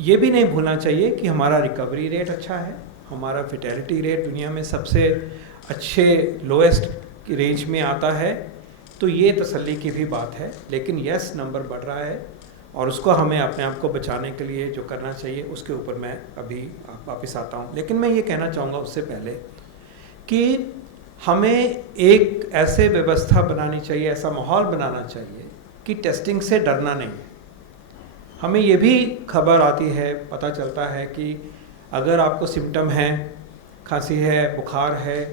ये भी नहीं भूलना चाहिए कि हमारा रिकवरी रेट अच्छा है, हमारा फेटेलिटी रेट दुनिया में सबसे अच्छे लोएस्ट की रेंज में आता है, तो ये तसल्ली की भी बात है। लेकिन यस, नंबर बढ़ रहा है और उसको हमें अपने आप को बचाने के लिए जो करना चाहिए उसके ऊपर मैं अभी वापस आता हूँ। लेकिन मैं ये कहना चाहूँगा उससे पहले कि हमें एक ऐसे व्यवस्था बनानी चाहिए, ऐसा माहौल बनाना चाहिए कि टेस्टिंग से डरना नहीं है। हमें ये भी खबर आती है, पता चलता है कि अगर आपको सिम्टम है, खांसी है, बुखार है,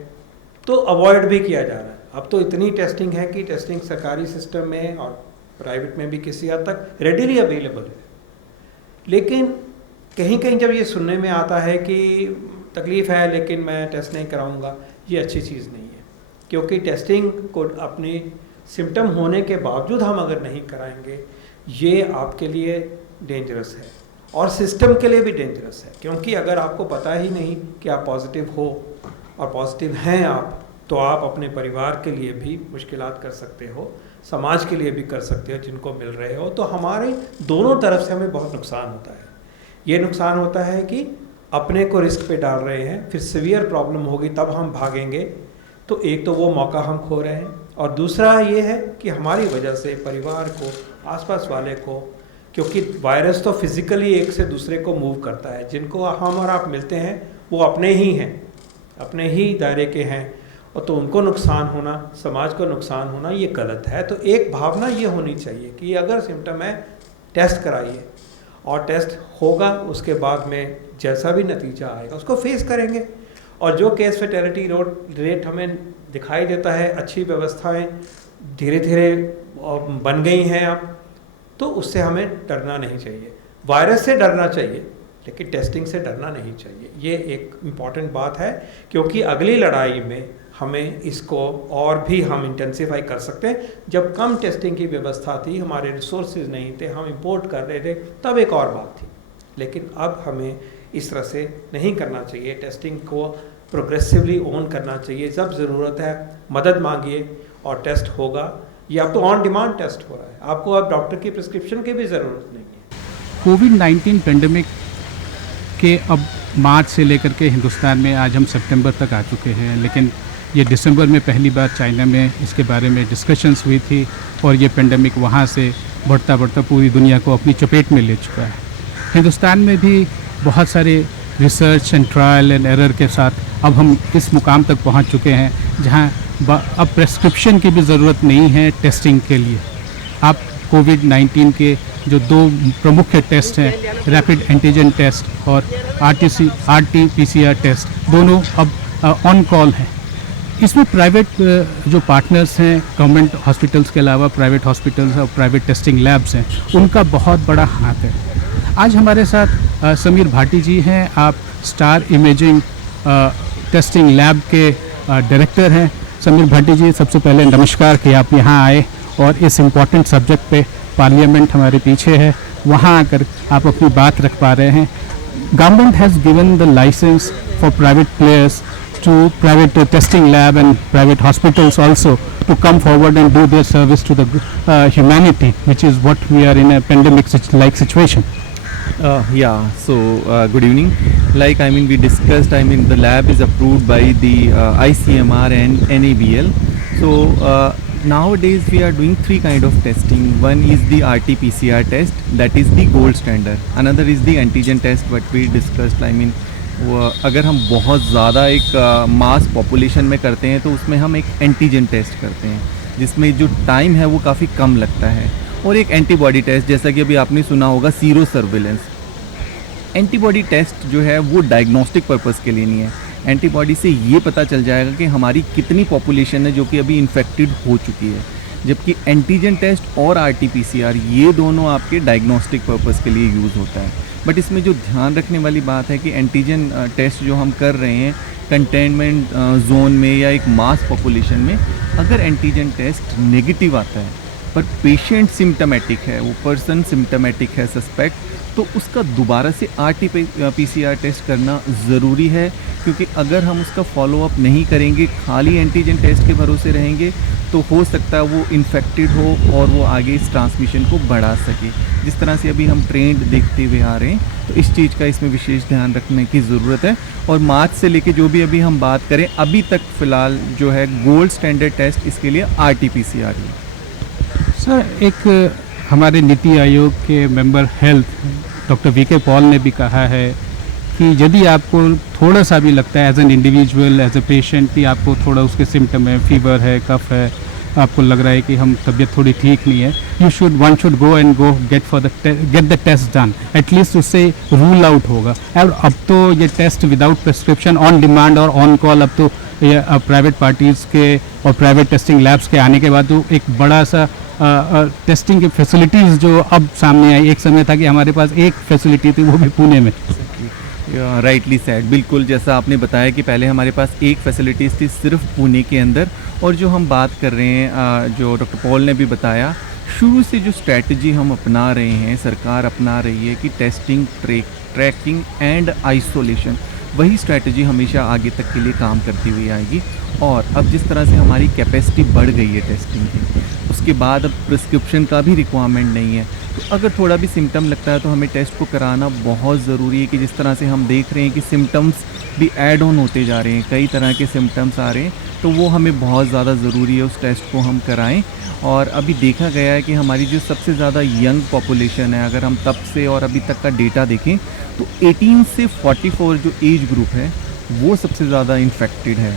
तो अवॉइड भी किया जा रहा है। अब तो इतनी टेस्टिंग है कि टेस्टिंग सरकारी सिस्टम में और प्राइवेट में भी किसी हद तक रेडिली अवेलेबल है। लेकिन कहीं कहीं जब ये सुनने में आता है कि तकलीफ़ है लेकिन मैं टेस्ट नहीं कराऊंगा, ये अच्छी चीज़ नहीं है, क्योंकि टेस्टिंग को अपनी सिम्टम होने के बावजूद हम अगर नहीं कराएंगे, ये आपके लिए डेंजरस है और सिस्टम के लिए भी डेंजरस है। क्योंकि अगर आपको पता ही नहीं कि आप पॉजिटिव हो और पॉजिटिव हैं आप, तो आप अपने परिवार के लिए भी मुश्किलात कर सकते हो, समाज के लिए भी कर सकते हो जिनको मिल रहे हो। तो हमारे दोनों तरफ से हमें बहुत नुकसान होता है। ये नुकसान होता है कि अपने को रिस्क पे डाल रहे हैं, फिर सीवियर प्रॉब्लम होगी तब हम भागेंगे, तो एक तो वो मौका हम खो रहे हैं, और दूसरा ये है कि हमारी वजह से परिवार को, आसपास वाले को, क्योंकि वायरस तो फिज़िकली एक से दूसरे को मूव करता है, जिनको हम और आप मिलते हैं वो अपने ही हैं, अपने ही दायरे के हैं, और तो उनको नुकसान होना, समाज को नुकसान होना, ये गलत है। तो एक भावना ये होनी चाहिए कि अगर सिम्टम है टेस्ट कराइए, और टेस्ट होगा उसके बाद में जैसा भी नतीजा आएगा उसको फेस करेंगे। और जो केस फेटेलिटी रेट हमें दिखाई देता है, अच्छी व्यवस्थाएं धीरे धीरे बन गई हैं अब, तो उससे हमें डरना नहीं चाहिए। वायरस से डरना चाहिए लेकिन टेस्टिंग से डरना नहीं चाहिए। ये एक इम्पॉर्टेंट बात है, क्योंकि अगली लड़ाई में हमें इसको और भी हम इंटेंसिफाई कर सकते हैं। जब कम टेस्टिंग की व्यवस्था थी, हमारे रिसोर्सेज नहीं थे, हम इंपोर्ट कर रहे थे, तब एक और बात थी। लेकिन अब हमें इस तरह से नहीं करना चाहिए। टेस्टिंग को प्रोग्रेसिवली ओन करना चाहिए। जब ज़रूरत है मदद मांगिए और टेस्ट होगा। ये अब तो ऑन डिमांड टेस्ट हो रहा है, आपको अब डॉक्टर की प्रिस्क्रिप्शन की भी ज़रूरत नहीं है। कोविड-19 पेंडेमिक के अब मार्च से लेकर के हिंदुस्तान में आज हम सितंबर तक आ चुके हैं, लेकिन ये दिसंबर में पहली बार चाइना में इसके बारे में डिस्कशंस हुई थी और ये पेंडेमिक वहाँ से बढ़ता बढ़ता पूरी दुनिया को अपनी चपेट में ले चुका है। हिंदुस्तान में भी बहुत सारे research and trial and error के साथ अब हम इस मुकाम तक पहुँच चुके हैं जहाँ अब प्रेस्क्रिप्शन की भी ज़रूरत नहीं है टेस्टिंग के लिए। आप कोविड-19 के जो दो प्रमुख टेस्ट हैं, रैपिड एंटीजन टेस्ट और RT-PCR टेस्ट, दोनों अब ऑन कॉल हैं। इसमें प्राइवेट जो पार्टनर्स हैं, गवर्नमेंट हॉस्पिटल्स के अलावा प्राइवेट हॉस्पिटल्स और प्राइवेट टेस्टिंग लैब्स हैं, उनका बहुत बड़ा हाथ है। आज हमारे साथ समीर भाटी जी हैं, आप स्टार इमेजिंग टेस्टिंग लैब के डायरेक्टर हैं। समीर भाटी जी, सबसे पहले नमस्कार कि आप यहाँ आए और इस इम्पॉर्टेंट सब्जेक्ट पे, पार्लियामेंट हमारे पीछे है, वहाँ आकर आप अपनी बात रख पा रहे हैं। Government has given the licence for private players to private testing lab and private hospitals also to come forward and do their service to the humanity, which is what we are in a pandemic like situation. Good evening. Like we discussed, the lab is approved by the ICMR and NABL. So nowadays we are doing three kind of testing. One is the RT-PCR test, that is the gold standard. Another is the antigen test, what we discussed. अगर हम बहुत ज़्यादा एक मास population में करते हैं तो उसमें हम एक एंटीजन टेस्ट करते हैं, जिसमें जो टाइम है वो काफ़ी कम लगता है। और एक एंटीबॉडी टेस्ट, जैसा कि अभी आपने सुना होगा, सीरो सर्विलेंस। एंटीबॉडी टेस्ट जो है वो डायग्नोस्टिक पर्पस के लिए नहीं है। एंटीबॉडी से ये पता चल जाएगा कि हमारी कितनी पॉपुलेशन है जो कि अभी इन्फेक्टेड हो चुकी है, जबकि एंटीजन टेस्ट और RT-PCR ये दोनों आपके डायग्नोस्टिक पर्पस के लिए यूज़ होता है। बट इसमें जो ध्यान रखने वाली बात है कि एंटीजन टेस्ट जो हम कर रहे हैं कंटेनमेंट जोन में या एक मास पॉपुलेशन में, अगर एंटीजन टेस्ट नेगेटिव आता है पर पेशेंट सिम्टोमेटिक है, वो पर्सन सिम्टोमेटिक है, सस्पेक्ट, तो उसका दोबारा से RT-PCR टेस्ट करना ज़रूरी है, क्योंकि अगर हम उसका फॉलोअप नहीं करेंगे, खाली एंटीजन टेस्ट के भरोसे रहेंगे, तो हो सकता है वो इन्फेक्टेड हो और वो आगे इस ट्रांसमिशन को बढ़ा सके। जिस तरह से अभी हम ट्रेंड देखते हुए आ रहे हैं, तो इस चीज़ का इसमें विशेष ध्यान रखने की ज़रूरत है। और मार्च से लेके जो भी अभी हम बात करें, अभी तक फ़िलहाल जो है गोल्ड स्टैंडर्ड टेस्ट इसके लिए RT-PCR ही है। सर, एक हमारे नीति आयोग के member health doctor VK Paul ने भी कहा है कि यदि आपको थोड़ा सा भी लगता है as an individual, as a patient, कि आपको थोड़ा उसके सिम्टम है, फीवर है, कफ है, आपको लग रहा है कि हम तबीयत थोड़ी ठीक नहीं है, one should go get the test done. At least उससे रूल आउट होगा। और अब तो ये test without prescription, on demand और ऑन कॉल, अब तो ये प्राइवेट पार्टीज़ के और प्राइवेट टेस्टिंग लैब्स के आने के बाद तो एक बड़ा सा टेस्टिंग की फैसिलिटीज़ जो अब सामने आई। एक समय था कि हमारे पास एक फैसिलिटी थी, वो भी पुणे में। राइटली सेड, बिल्कुल जैसा आपने बताया कि पहले हमारे पास एक फैसिलिटीज़ थी सिर्फ पुणे के अंदर। और जो हम बात कर रहे हैं, जो डॉक्टर पॉल ने भी बताया, शुरू से जो स्ट्रैटेजी हम अपना रहे हैं, सरकार अपना रही है कि टेस्टिंग, ट्रैकिंग एंड आइसोलेशन, वही स्ट्रैटेजी हमेशा आगे तक के लिए काम करती हुई आएगी। और अब जिस तरह से हमारी कैपेसिटी बढ़ गई है टेस्टिंग की, उसके बाद अब प्रिस्क्रिप्शन का भी रिक्वायरमेंट नहीं है। तो अगर थोड़ा भी सिम्टम लगता है तो हमें टेस्ट को कराना बहुत ज़रूरी है। कि जिस तरह से हम देख रहे हैं कि सिम्टम्स भी ऐड ऑन होते जा रहे हैं, कई तरह के सिम्टम्स आ रहे हैं, तो वो हमें बहुत ज़्यादा ज़रूरी है उस टेस्ट को हम कराएं। और अभी देखा गया है कि हमारी जो सबसे ज़्यादा यंग पॉपुलेशन है, अगर हम तब से और अभी तक का डेटा देखें, तो 18 से 44 जो एज ग्रुप है वो सबसे ज़्यादा इन्फेक्टेड है।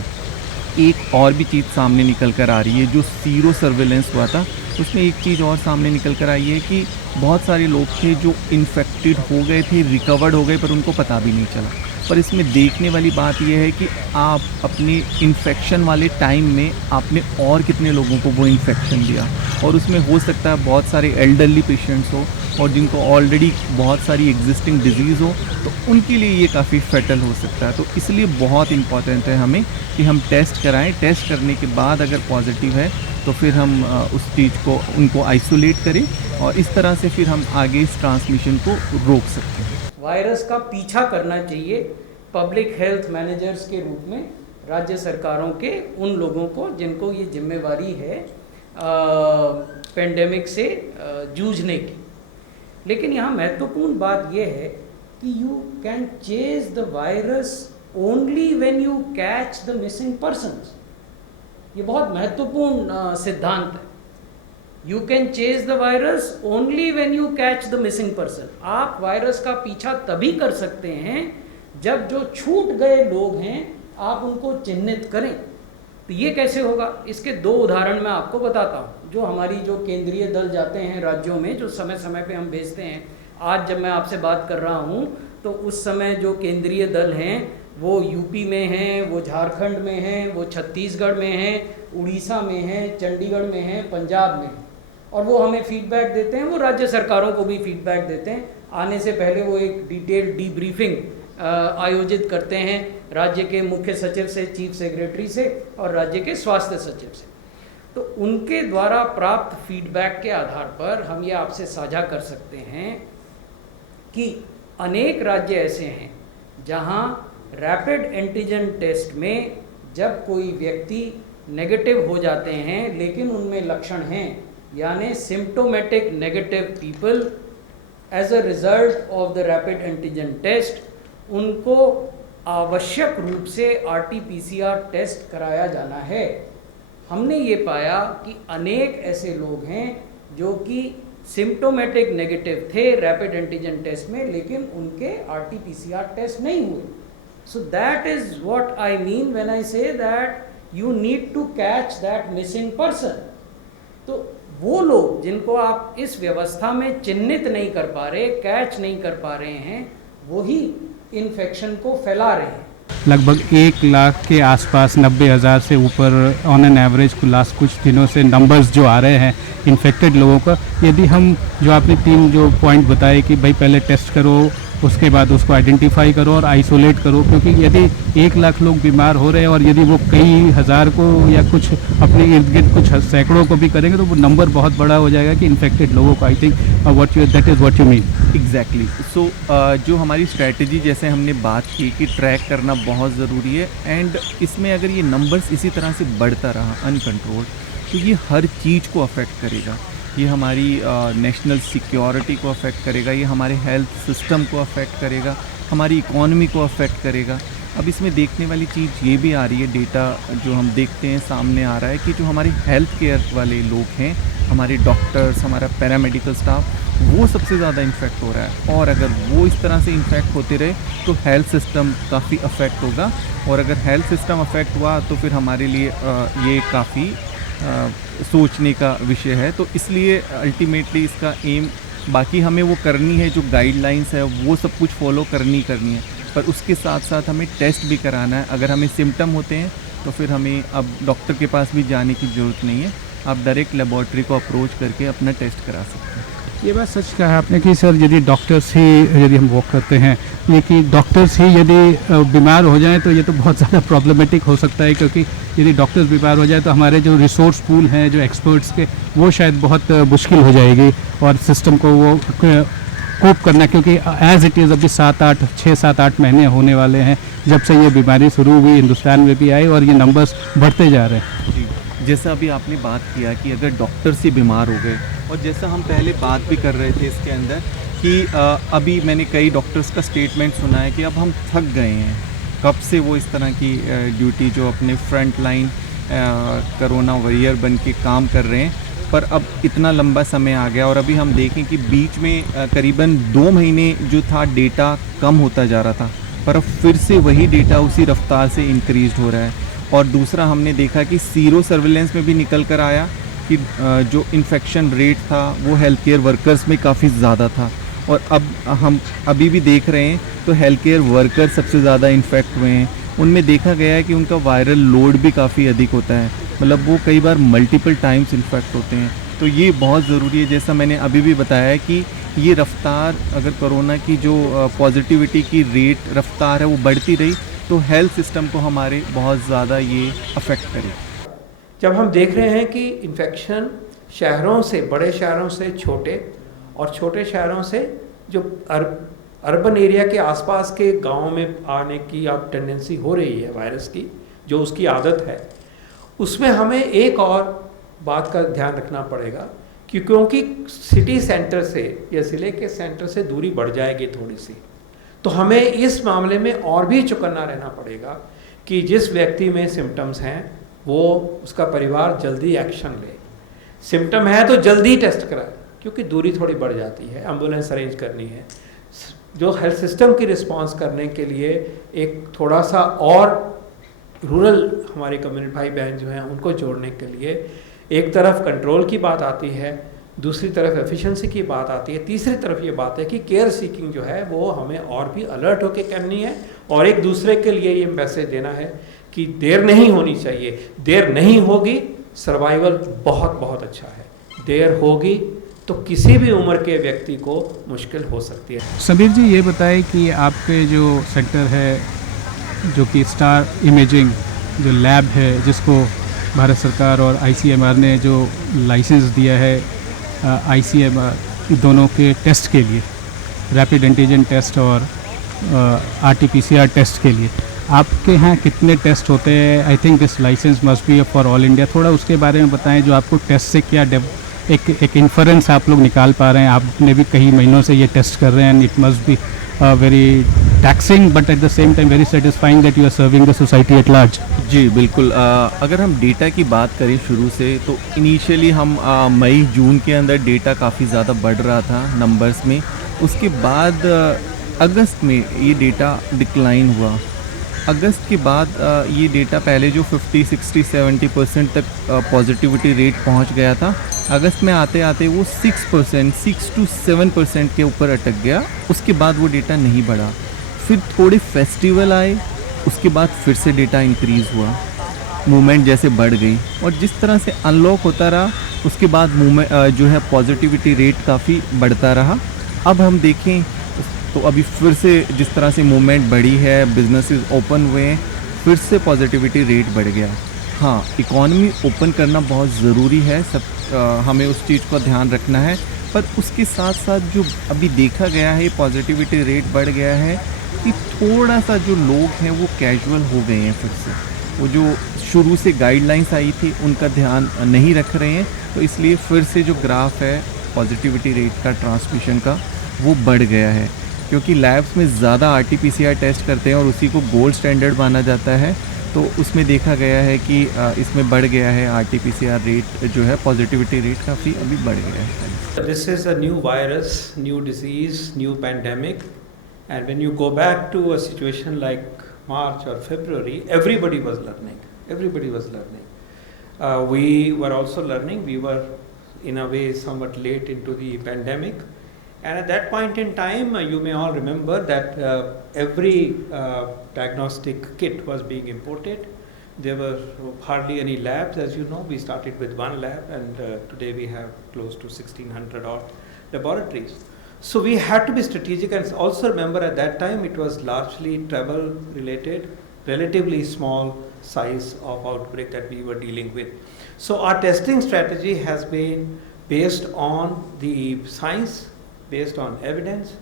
एक और भी चीज़ सामने निकल कर आ रही है, जो सीरो सर्वेलेंस हुआ था उसमें एक चीज़ और सामने निकल कर आई है कि बहुत सारे लोग थे जो इन्फेक्टेड हो गए थे, रिकवर्ड हो गए, पर उनको पता भी नहीं चला। पर इसमें देखने वाली बात यह है कि आप अपने इन्फेक्शन वाले टाइम में आपने और कितने लोगों को वो इन्फेक्शन दिया। और उसमें हो सकता है बहुत सारे एल्डरली पेशेंट्स हो और जिनको ऑलरेडी बहुत सारी एग्जिस्टिंग डिजीज़ हो, तो उनके लिए ये काफ़ी फैटल हो सकता है। तो इसलिए बहुत इम्पॉर्टेंट है हमें कि हम टेस्ट कराएं। टेस्ट करने के बाद अगर पॉजिटिव है तो फिर हम उस चीज़ को, उनको आइसोलेट करें और इस तरह से फिर हम आगे इस ट्रांसमिशन को रोक सकते हैं। वायरस का पीछा करना चाहिए पब्लिक हेल्थ मैनेजर्स के रूप में राज्य सरकारों के उन लोगों को जिनको ये जिम्मेवारी है पेंडेमिक से जूझने की। लेकिन यहाँ महत्वपूर्ण बात यह है कि you can chase the virus only when you catch the missing persons. ये बहुत महत्वपूर्ण सिद्धांत है। You can chase the virus only when you catch the missing person. आप वायरस का पीछा तभी कर सकते हैं जब जो छूट गए लोग हैं आप उनको चिन्हित करें। तो ये कैसे होगा, इसके दो उदाहरण मैं आपको बताता हूँ। जो हमारी जो केंद्रीय दल जाते हैं राज्यों में, जो समय समय पे हम भेजते हैं, आज जब मैं आपसे बात कर रहा हूँ तो उस समय जो केंद्रीय दल हैं वो यूपी में हैं, वो झारखंड में हैं, वो छत्तीसगढ़ में हैं, उड़ीसा में हैं, चंडीगढ़ में हैं, पंजाब में हैं। और वो हमें फीडबैक देते हैं, वो राज्य सरकारों को भी फीडबैक देते हैं। आने से पहले वो एक डिटेल डीब्रीफिंग आयोजित करते हैं राज्य के मुख्य सचिव से, चीफ सेक्रेटरी से और राज्य के स्वास्थ्य सचिव से। तो उनके द्वारा प्राप्त फीडबैक के आधार पर हम ये आपसे साझा कर सकते हैं कि अनेक राज्य ऐसे हैं जहां रैपिड एंटीजन टेस्ट में जब कोई व्यक्ति नेगेटिव हो जाते हैं लेकिन उनमें लक्षण हैं, यानी symptomatic negative people, as a result of the rapid antigen test, उनको आवश्यक रूप से RT-PCR टेस्ट कराया जाना है। हमने ये पाया कि अनेक ऐसे लोग हैं जो कि सिम्टोमेटिक नेगेटिव थे रैपिड एंटीजन टेस्ट में, लेकिन उनके RT-PCR टेस्ट नहीं हुए। So that is what I mean when I say that you need to catch that missing person. तो वो लोग जिनको आप इस व्यवस्था में चिन्हित नहीं कर पा रहे, कैच नहीं कर पा रहे हैं, वही इन्फेक्शन को फैला रहे हैं। लगभग 1 लाख के आसपास, 90,000 से ऊपर ऑन एन एवरेज लास्ट कुछ दिनों से नंबर्स जो आ रहे हैं इन्फेक्टेड लोगों का। यदि हम जो आपने 3 जो पॉइंट बताए कि भाई पहले टेस्ट करो, उसके बाद उसको आइडेंटिफाई करो और आइसोलेट करो, क्योंकि यदि 1 लाख लोग बीमार हो रहे हैं और यदि वो कई हज़ार को या कुछ अपने इर्द गिर्द कुछ सैकड़ों को भी करेंगे तो वो नंबर बहुत बड़ा हो जाएगा कि इन्फेक्टेड लोगों को। I think that is what you mean. Exactly so जो हमारी स्ट्रैटेजी जैसे हमने बात की कि ट्रैक करना बहुत ज़रूरी है, एंड इसमें अगर ये नंबर्स इसी तरह से बढ़ता रहा अनकंट्रोल तो ये हर चीज़ को अफेक्ट करेगा। ये हमारी नेशनल सिक्योरिटी को अफेक्ट करेगा, ये हमारे हेल्थ सिस्टम को अफेक्ट करेगा, हमारी इकॉनमी को अफेक्ट करेगा। अब इसमें देखने वाली चीज़ ये भी आ रही है, डेटा जो हम देखते हैं सामने आ रहा है कि जो हमारे हेल्थ केयर वाले लोग हैं, हमारे डॉक्टर्स, हमारा पैरामेडिकल स्टाफ, वो सबसे ज़्यादा इन्फेक्ट हो रहा है। और अगर वो इस तरह से इन्फेक्ट होते रहे तो हेल्थ सिस्टम काफ़ी अफेक्ट होगा, और अगर हेल्थ सिस्टम अफेक्ट हुआ तो फिर हमारे लिए ये काफ़ी सोचने का विषय है। तो इसलिए अल्टीमेटली इसका एम, बाकी हमें वो करनी है, जो गाइडलाइंस है वो सब कुछ फॉलो करनी है, पर उसके साथ साथ हमें टेस्ट भी कराना है। अगर हमें सिम्टम होते हैं तो फिर हमें अब डॉक्टर के पास भी जाने की ज़रूरत नहीं है, आप डायरेक्ट लेबॉर्ट्री को अप्रोच करके अपना टेस्ट करा सकते हैं। ये बात सच कहा आपने कि सर यदि डॉक्टर्स ही, यदि हम वॉक करते हैं, ये कि डॉक्टर्स ही यदि बीमार हो जाएं तो ये तो बहुत ज़्यादा प्रॉब्लमेटिक हो सकता है, क्योंकि यदि डॉक्टर्स बीमार हो जाए तो हमारे जो रिसोर्स पूल हैं जो एक्सपर्ट्स के, वो शायद बहुत मुश्किल हो जाएगी और सिस्टम को वो कोप करना, क्योंकि एज़ इट इज़ अभी 6-7-8 महीने होने वाले हैं जब से ये बीमारी शुरू हुई, हिंदुस्तान में भी आई और ये नंबर्स बढ़ते जा रहे हैं। जी, जैसा अभी आपने बात किया कि अगर डॉक्टर से बीमार हो गए, और जैसा हम पहले बात भी कर रहे थे इसके अंदर कि अभी मैंने कई डॉक्टर्स का स्टेटमेंट सुना है कि अब हम थक गए हैं, कब से वो इस तरह की ड्यूटी जो अपने फ्रंट लाइन कोरोना वॉरियर बन के काम कर रहे हैं, पर अब इतना लंबा समय आ गया। और अभी हम देखें कि बीच में करीबन 2 महीने जो था डेटा कम होता जा रहा था, पर अब फिर से वही डेटा उसी रफ्तार से इंक्रीज हो रहा है। और दूसरा हमने देखा कि सीरो सर्विलेंस में भी निकल कर आया कि जो इन्फेक्शन रेट था वो हेल्थ केयर वर्कर्स में काफ़ी ज़्यादा था, और अब हम अभी भी देख रहे हैं तो हेल्थ केयर वर्कर सबसे ज़्यादा इन्फेक्ट हुए हैं। उनमें देखा गया है कि उनका वायरल लोड भी काफ़ी अधिक होता है, मतलब वो कई बार मल्टीपल टाइम्स इन्फेक्ट होते हैं। तो ये बहुत ज़रूरी है, जैसा मैंने अभी भी बताया है कि ये रफ्तार, अगर कोरोना की जो पॉजिटिविटी की रेट रफ्तार है वो बढ़ती रही तो हेल्थ सिस्टम को हमारे बहुत ज़्यादा ये अफेक्ट करे। जब हम देख रहे हैं कि इन्फेक्शन शहरों से, बड़े शहरों से छोटे और छोटे शहरों से जो अर्बन एरिया के आसपास के गांव में आने की अब टेंडेंसी हो रही है वायरस की, जो उसकी आदत है, उसमें हमें एक और बात का ध्यान रखना पड़ेगा कि क्योंकि सिटी सेंटर से या ज़िले के सेंटर से दूरी बढ़ जाएगी थोड़ी सी, तो हमें इस मामले में और भी चौकन्ना रहना पड़ेगा कि जिस व्यक्ति में सिम्टम्स हैं वो, उसका परिवार जल्दी एक्शन ले। सिम्टम है तो जल्दी टेस्ट कराए, क्योंकि दूरी थोड़ी बढ़ जाती है, एम्बुलेंस अरेंज करनी है। जो हेल्थ सिस्टम की रिस्पांस करने के लिए एक थोड़ा सा और रूरल हमारे कम्युनिटी भाई बहन जो हैं उनको जोड़ने के लिए एक तरफ कंट्रोल की बात आती है, दूसरी तरफ एफिशिएंसी की बात आती है, तीसरी तरफ ये बात है कि केयर सीकिंग जो है वो हमें और भी अलर्ट होकर करनी है, और एक दूसरे के लिए ये मैसेज देना है कि देर नहीं होनी चाहिए। देर नहीं होगी, सर्वाइवल बहुत बहुत अच्छा है। देर होगी तो किसी भी उम्र के व्यक्ति को मुश्किल हो सकती है। समीर जी, ये बताएं कि आपके जो सेंटर है, जो कि स्टार इमेजिंग जो लैब है, जिसको भारत सरकार और ICMR ने जो लाइसेंस दिया है, ICMR दोनों के टेस्ट के लिए, रैपिड एंटीजन टेस्ट और RT-PCR टेस्ट के लिए, आपके यहाँ कितने टेस्ट होते हैं? I think this licence must be for all India. थोड़ा उसके बारे में बताएं, जो आपको टेस्ट से क्या एक इन्फरेंस आप लोग निकाल पा रहे हैं। आपने भी कई महीनों से ये टेस्ट कर रहे हैं, and it must be very taxing but at the same time very satisfying that you are serving the society at large. जी बिल्कुल, अगर हम डेटा की बात करें शुरू से, तो इनिशियली हम मई जून के अंदर डेटा काफ़ी ज़्यादा बढ़ रहा था नंबर्स में। उसके बाद अगस्त में ये डेटा डिक्लाइन हुआ। अगस्त के बाद ये डेटा पहले जो 50, 60, 70% तक पॉजिटिविटी रेट पहुंच गया था, अगस्त में आते आते वो 6%, 6 to 7% के ऊपर अटक गया। उसके बाद वो डेटा नहीं बढ़ा। फिर थोड़े फेस्टिवल आए, उसके बाद फिर से डेटा इंक्रीज़ हुआ, मूवमेंट जैसे बढ़ गई, और जिस तरह से अनलॉक होता रहा उसके बाद मूवमेंट जो है पॉजिटिविटी रेट काफ़ी बढ़ता रहा। अब हम देखें तो अभी फिर से जिस तरह से मूवमेंट बढ़ी है, बिजनेसेस ओपन हुए हैं, फिर से पॉजिटिविटी रेट बढ़ गया। हाँ, इकॉनमी ओपन करना बहुत ज़रूरी है, सब हमें उस चीज़ का ध्यान रखना है, पर उसके साथ साथ जो अभी देखा गया है पॉजिटिविटी रेट बढ़ गया है कि थोड़ा सा जो लोग हैं वो कैजुअल हो गए हैं फिर से, वो जो शुरू से गाइडलाइंस आई थी उनका ध्यान नहीं रख रहे हैं, तो इसलिए फिर से जो ग्राफ है पॉजिटिविटी रेट का ट्रांसमिशन का वो बढ़ गया है। क्योंकि लैब्स में ज़्यादा RT-PCR टेस्ट करते हैं और उसी को गोल्ड स्टैंडर्ड माना जाता है, तो उसमें देखा गया है कि इसमें बढ़ गया है RT-PCR रेट जो है, पॉजिटिविटी रेट काफ़ी अभी बढ़ गया है। This is a new virus, new disease, new pandemic, and when you go back to a situation like March or February, everybody was learning. Everybody was learning. We were also learning. We were, in a way, somewhat late into the pandemic. And at that point in time, you may all remember that every diagnostic kit was being imported. There were hardly any labs, as you know. We started with one lab, and today we have close to 1,600 odd laboratories. So we had to be strategic, and also remember at that time it was largely travel related, relatively small size of outbreak that we were dealing with. So our testing strategy has been based on the science, based on evidence,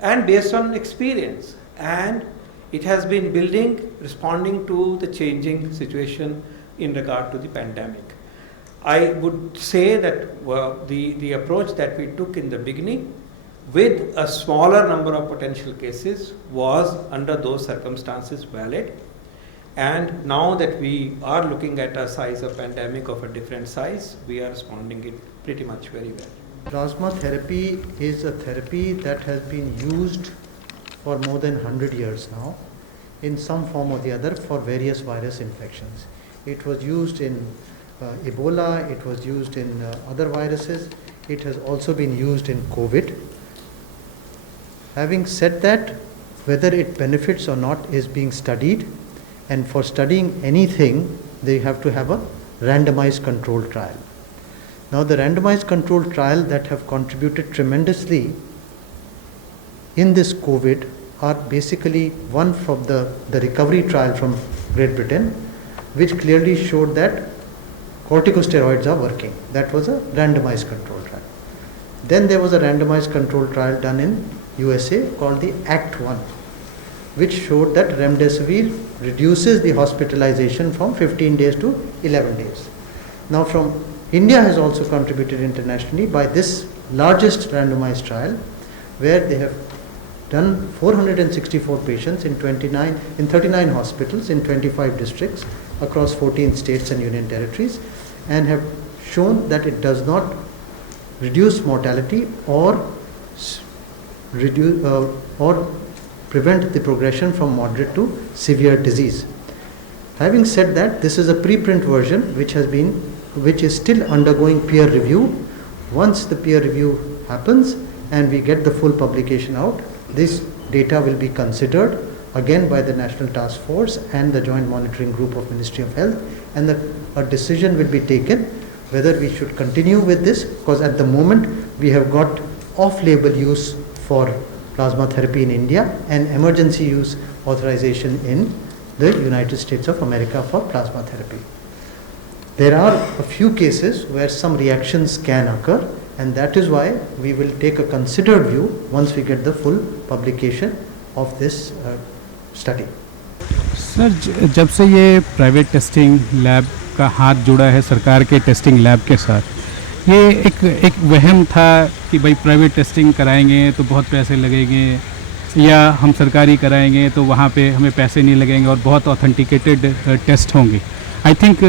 and based on experience, and it has been building, responding to the changing situation in regard to the pandemic. I would say that the approach that we took in the beginning with a smaller number of potential cases was under those circumstances valid, and now that we are looking at a size of pandemic of a different size, we are responding it pretty much very well. Plasma therapy is a therapy that has been used for more than 100 years now in some form or the other for various virus infections. It was used in Ebola, it was used in other viruses, it has also been used in COVID. Having said that, whether it benefits or not is being studied, and for studying anything they have to have a randomized controlled trial. Now the randomized controlled trial that have contributed tremendously in this COVID are basically one from the recovery trial from Great Britain, which clearly showed that corticosteroids are working. That was a randomized controlled trial. Then there was a randomized controlled trial done in USA called the ACT-1, which showed that remdesivir reduces the hospitalization from 15 days to 11 days. Now from India has also contributed internationally by this largest randomized trial, where they have done 464 patients in 39 hospitals in 25 districts across 14 states and union territories, and have shown that it does not reduce mortality or prevent the progression from moderate to severe disease. Having said that, this is a preprint version which is still undergoing peer review. Once the peer review happens and we get the full publication out, this data will be considered again by the National Task Force and the Joint Monitoring Group of Ministry of Health, and a decision will be taken whether we should continue with this, because at the moment we have got off-label use for plasma therapy in India and emergency use authorization in the United States of America for plasma therapy. There are a few cases where some reactions can occur, and that is why we will take a considered view once we get the full publication of this study. Sir, जब से ये private testing lab का हाथ जुड़ा है सरकार के testing lab के साथ, ये एक वहम था कि भाई प्राइवेट टेस्टिंग कराएंगे तो बहुत पैसे लगेंगे, या हम सरकारी कराएंगे तो वहाँ पे हमें पैसे नहीं लगेंगे और बहुत ऑथेंटिकेटेड टेस्ट होंगे. आई think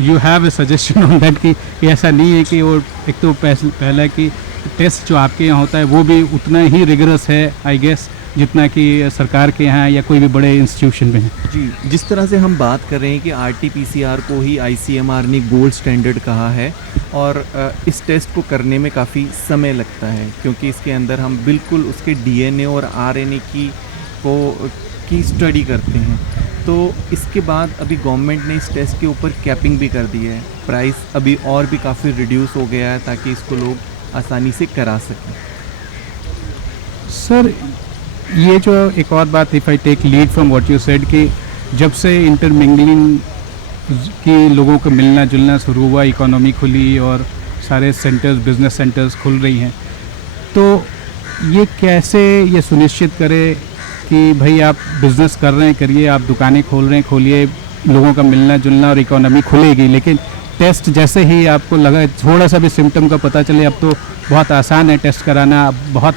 you have a suggestion on that कि ऐसा नहीं है कि वो एक तो पहला कि टेस्ट जो आपके यहाँ होता है वो भी उतना ही रिगरस है आई गेस जितना कि सरकार के यहाँ या कोई भी बड़े इंस्टीट्यूशन में है. जी, जिस तरह से हम बात कर रहे हैं कि RT-PCR को ही ICMR ने गोल्ड स्टैंडर्ड कहा है, और इस टेस्ट को करने में काफ़ी समय लगता है क्योंकि इसके अंदर हम बिल्कुल उसके DNA और RNA की स्टडी करते हैं. तो इसके बाद अभी गवर्नमेंट ने इस टेस्ट के ऊपर कैपिंग भी कर दी है, प्राइस अभी और भी काफ़ी रिड्यूस हो गया है ताकि इसको लोग आसानी से करा सकें. सर, ये जो एक और बात, if I take lead from what you said, कि जब से इंटरमिंगलिंग की लोगों को मिलना जुलना शुरू हुआ, इकोनॉमी खुली और सारे सेंटर्स, बिजनेस सेंटर्स खुल रही हैं, तो ये कैसे ये सुनिश्चित करें कि भाई आप बिज़नेस कर रहे हैं करिए, आप दुकानें खोल रहे हैं खोलिए, लोगों का मिलना जुलना और इकोनॉमी खुलेगी, लेकिन टेस्ट जैसे ही आपको लगा थोड़ा सा भी सिम्टम का पता चले, अब तो बहुत आसान है टेस्ट कराना, अब बहुत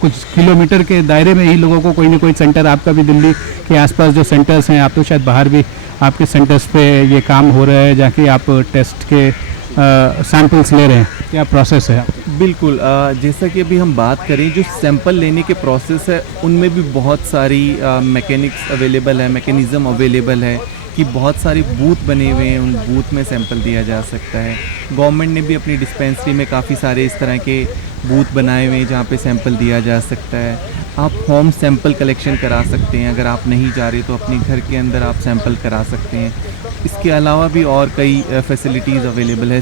कुछ किलोमीटर के दायरे में ही लोगों को कोई ना कोई सेंटर, आपका भी दिल्ली के आसपास जो सेंटर्स हैं, आप तो शायद बाहर भी आपके सेंटर्स पे ये काम हो रहा है जहाँ कि आप टेस्ट के सैंपल्स ले रहे हैं, क्या प्रोसेस है? बिल्कुल, जैसा कि अभी हम बात करें, जो सैंपल लेने के प्रोसेस है उनमें भी बहुत सारी मैकेनिक्स अवेलेबल है, मैकेनिज़्म अवेलेबल है कि बहुत सारे बूथ बने हुए हैं, उन बूथ में सैंपल दिया जा सकता है। गवर्नमेंट ने भी अपनी डिस्पेंसरी में काफ़ी सारे इस तरह के बूथ बनाए हुए हैं जहाँ पे सैंपल दिया जा सकता है। आप होम सैंपल कलेक्शन करा सकते हैं, अगर आप नहीं जा रहे तो अपने घर के अंदर आप सैंपल करा सकते हैं। इसके अलावा भी और कई फैसिलिटीज़ अवेलेबल है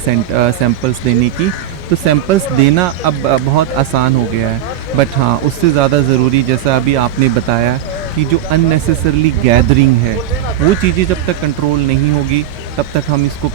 सैंपल्स देने की, तो सैंपल्स देना अब बहुत आसान हो गया है। बट हाँ, उससे ज़्यादा ज़रूरी, जैसा अभी आपने बताया कि जो अननेसेसरली गैदरिंग है, वो चीज़ें जब तक कंट्रोल नहीं होगी तब तक हम इसको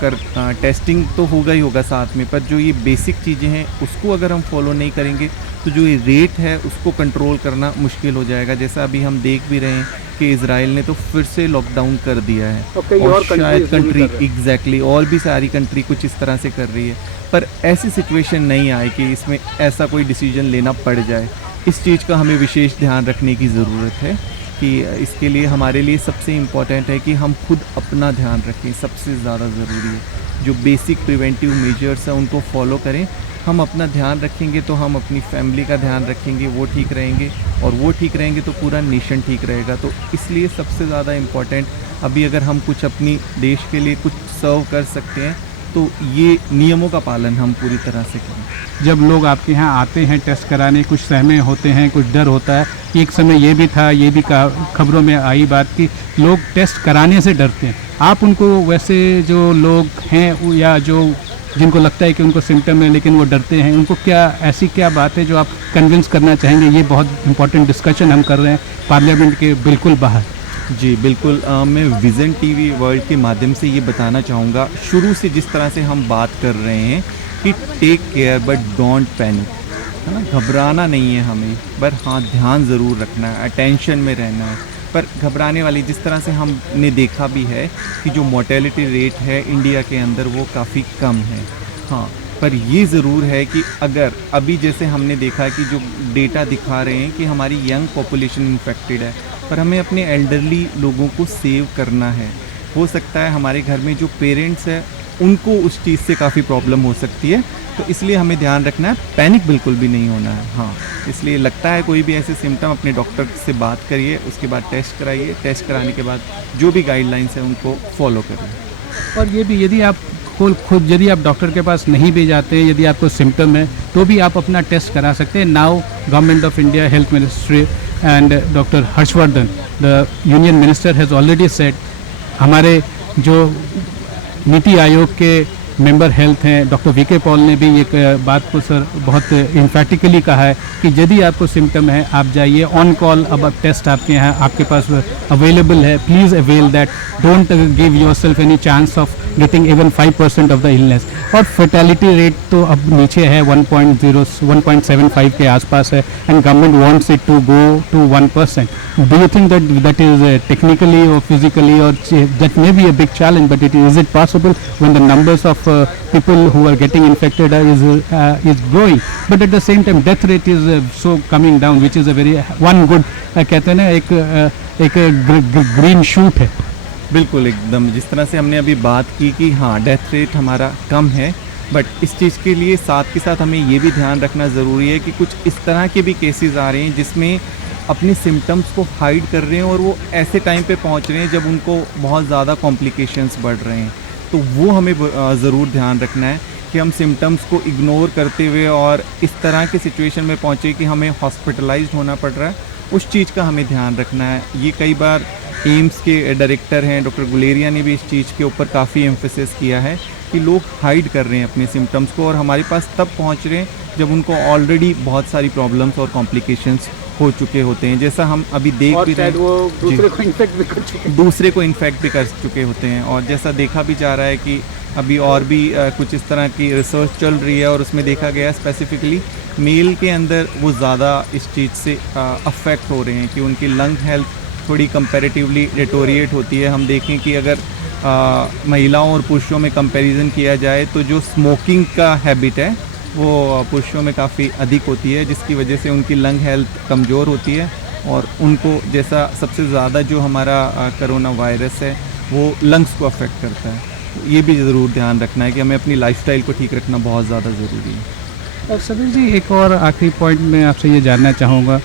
टेस्टिंग तो होगा ही होगा साथ में, पर जो ये बेसिक चीज़ें हैं उसको अगर हम फॉलो नहीं करेंगे तो जो ये रेट है उसको कंट्रोल करना मुश्किल हो जाएगा। जैसा अभी हम देख भी रहे हैं कि इजराइल ने तो फिर से लॉकडाउन कर दिया है, और शायद कंट्री एग्जैक्टली और भी सारी कंट्री कुछ इस तरह से कर रही है, पर ऐसी सिचुएशन नहीं आए कि इसमें ऐसा कोई डिसीजन लेना पड़ जाए। इस चीज़ का हमें विशेष ध्यान रखने की ज़रूरत है कि इसके लिए हमारे लिए सबसे इम्पॉर्टेंट है कि हम खुद अपना ध्यान रखें, सबसे ज़्यादा ज़रूरी है। जो बेसिक प्रिवेंटिव मेजर्स हैं उनको फॉलो करें, हम अपना ध्यान रखेंगे तो हम अपनी फैमिली का ध्यान रखेंगे, वो ठीक रहेंगे, और वो ठीक रहेंगे तो पूरा नेशन ठीक रहेगा। तो इसलिए सबसे ज़्यादा इम्पॉर्टेंट, अभी अगर हम कुछ अपनी देश के लिए कुछ सर्व कर सकते हैं तो ये नियमों का पालन हम पूरी तरह से करें। जब लोग आपके यहाँ आते हैं टेस्ट कराने, कुछ सहमे होते हैं, कुछ डर होता है, एक समय ये भी था, ये भी खबरों में आई बात कि लोग टेस्ट कराने से डरते हैं, आप उनको वैसे जो लोग हैं या जो जिनको लगता है कि उनको सिम्टम है लेकिन वो डरते हैं, उनको क्या ऐसी क्या बात है जो आप कन्विंस करना चाहेंगे? ये बहुत इंपॉर्टेंट डिस्कशन हम कर रहे हैं पार्लियामेंट के बिल्कुल बाहर। जी बिल्कुल, मैं विज़न टीवी वर्ल्ड के माध्यम से ये बताना चाहूँगा, शुरू से जिस तरह से हम बात कर रहे हैं कि take care but don't panic, है ना, घबराना नहीं है हमें, पर हाँ ध्यान ज़रूर रखना है, अटेंशन में रहना है। पर घबराने वाली, जिस तरह से हमने देखा भी है कि जो मोर्टेलिटी रेट है इंडिया के अंदर वो काफ़ी कम है, हाँ, पर ये ज़रूर है कि अगर अभी जैसे हमने देखा कि जो डेटा दिखा रहे हैं कि हमारी यंग पॉपुलेशन इन्फेक्टेड है, पर हमें अपने एल्डरली लोगों को सेव करना है। हो सकता है हमारे घर में जो पेरेंट्स हैं उनको उस चीज़ से काफ़ी प्रॉब्लम हो सकती है, तो इसलिए हमें ध्यान रखना है, पैनिक बिल्कुल भी नहीं होना है। हाँ, इसलिए लगता है कोई भी ऐसे सिम्टम, अपने डॉक्टर से बात करिए, उसके बाद टेस्ट कराइए, टेस्ट कराने के बाद जो भी गाइडलाइंस है उनको फॉलो करिए। और ये भी, यदि आप खुद यदि आप डॉक्टर के पास नहीं भी जाते हैं, यदि आपको सिम्टम है तो भी आप अपना टेस्ट करा सकते हैं। Now government of India, health ministry and doctor Harshvardhan, the union minister has already said, हमारे जो नीति आयोग के मेंबर हेल्थ हैं डॉक्टर वीके पॉल ने भी एक बात को सर बहुत इम्फेटिकली कहा है कि यदि आपको सिम्टम है आप जाइए ऑन कॉल, अब टेस्ट आपके यहाँ आपके पास अवेलेबल है, please avail that, don't give yourself any chance of getting even 5% of the illness. और फर्टिलिटी रेट तो अब नीचे है, 1.75 के आसपास है, and government wants it to go to 1%. Do you think that is technically or physically, or that may be a big challenge, but is it possible when the numbers of people who are getting infected is growing, but at the same time death rate is so coming down, which is a very one good कहते हैं ना एक green shoot है। बिल्कुल, एकदम जिस तरह से हमने अभी बात की कि हाँ डेथ रेट हमारा कम है, बट इस चीज़ के लिए साथ के साथ हमें ये भी ध्यान रखना ज़रूरी है कि कुछ इस तरह के भी केसेस आ रहे हैं जिसमें अपने सिम्टम्स को हाइड कर रहे हैं, और वो ऐसे टाइम पे पहुंच रहे हैं जब उनको बहुत ज़्यादा कॉम्प्लिकेशंस बढ़ रहे हैं। तो वो हमें ज़रूर ध्यान रखना है कि हम सिम्टम्स को इग्नोर करते हुए और इस तरह के सिचुएशन में पहुँचे कि हमें हॉस्पिटलाइज्ड होना पड़ रहा है, उस चीज़ का हमें ध्यान रखना है। ये कई बार एम्स के डायरेक्टर हैं डॉक्टर गुलेरिया ने भी इस चीज़ के ऊपर काफ़ी एम्फेसिस किया है कि लोग हाइड कर रहे हैं अपने सिम्टम्स को, और हमारे पास तब पहुंच रहे हैं जब उनको ऑलरेडी बहुत सारी प्रॉब्लम्स और कॉम्प्लिकेशंस हो चुके होते हैं। जैसा हम अभी देख भी रहे हैं, वो दूसरे को इन्फेक्ट भी कर चुके होते हैं, और जैसा देखा भी जा रहा है कि अभी और भी कुछ इस तरह की रिसर्च चल रही है और उसमें देखा गया स्पेसिफिकली मेल के अंदर वो ज़्यादा इस चीज़ से अफेक्ट हो रहे हैं कि उनकी लंग हेल्थ थोड़ी कंपैरेटिवली डिटोरिएट होती है। हम देखें कि अगर महिलाओं और पुरुषों में कंपैरिजन किया जाए तो जो स्मोकिंग का हैबिट है वो पुरुषों में काफ़ी अधिक होती है, जिसकी वजह से उनकी लंग हेल्थ कमज़ोर होती है और उनको जैसा सबसे ज़्यादा जो हमारा कोरोना वायरस है वो लंग्स को अफेक्ट करता है। ये भी ज़रूर ध्यान रखना है कि हमें अपनी लाइफस्टाइल को ठीक रखना बहुत ज़्यादा ज़रूरी है। और सबीर जी, एक और आखिरी पॉइंट मैं आपसे ये जानना चाहूँगा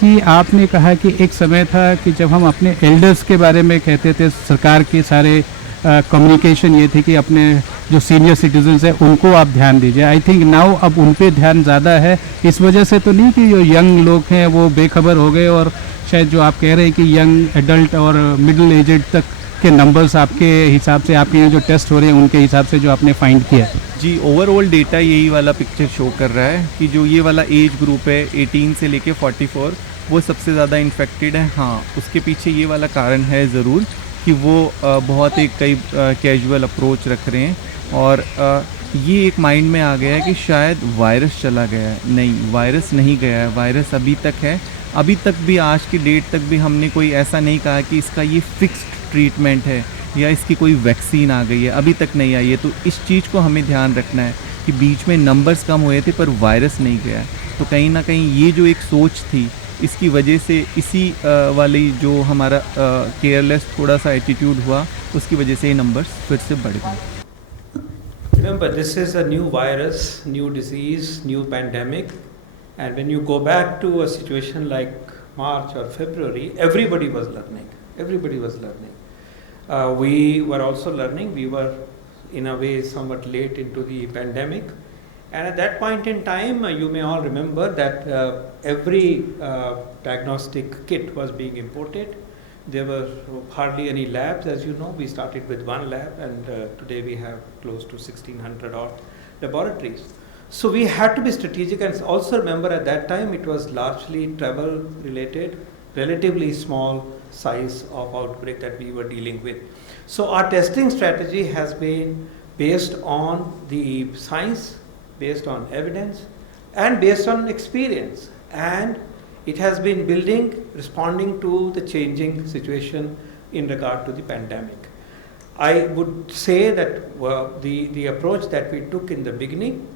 कि आपने कहा कि एक समय था कि जब हम अपने एल्डर्स के बारे में कहते थे, सरकार के सारे कम्युनिकेशन ये थी कि अपने जो सीनियर सिटीजन्स हैं उनको आप ध्यान दीजिए। आई थिंक नाउ अब उन पे ध्यान ज़्यादा है। इस वजह से तो नहीं कि जो यंग लोग हैं वो बेखबर हो गए, और शायद जो आप कह रहे हैं कि यंग एडल्ट और मिडिल एजेड तक के नंबर्स आपके हिसाब से, आपके यहाँ जो टेस्ट हो रहे हैं उनके हिसाब से जो आपने फाइंड किया? जी, ओवरऑल डेटा यही वाला पिक्चर शो कर रहा है कि जो ये वाला एज ग्रुप है 18 से लेके 44 वो सबसे ज़्यादा इन्फेक्टेड है। हाँ, उसके पीछे ये वाला कारण है ज़रूर कि वो बहुत एक कई कैजुअल अप्रोच रख रहे हैं और ये एक माइंड में आ गया है कि शायद वायरस चला गया है। नहीं, वायरस नहीं गया है, वायरस अभी तक है। अभी तक भी, आज की डेट तक भी हमने कोई ऐसा नहीं कहा कि इसका ये फिक्स्ड ट्रीटमेंट है या इसकी कोई वैक्सीन आ गई है, अभी तक नहीं आई है। तो इस चीज़ को हमें ध्यान रखना है कि बीच में नंबर्स कम हुए थे पर वायरस नहीं गया है। तो कहीं ना कहीं ये जो एक सोच थी, इसकी वजह से इसी वाली जो हमारा केयरलेस थोड़ा सा एटीट्यूड हुआ, उसकी वजह से ये नंबर्स फिर से बढ़ गए। Remember, this is a new virus, new disease, new pandemic, and when you go back to a situation like March or February, everybody was learning. Everybody was learning. We were also learning. We were, in a way, somewhat late into the pandemic. And at that point in time, you may all remember that every diagnostic kit was being imported. There were hardly any labs, as you know. We started with one lab, and today we have close to 1,600 odd laboratories. So we had to be strategic, and also remember at that time it was largely travel related, relatively small size of outbreak that we were dealing with. So our testing strategy has been based on the science, based on evidence, and based on experience, and it has been building, responding to the changing situation in regard to the pandemic. I would say that the approach that we took in the beginning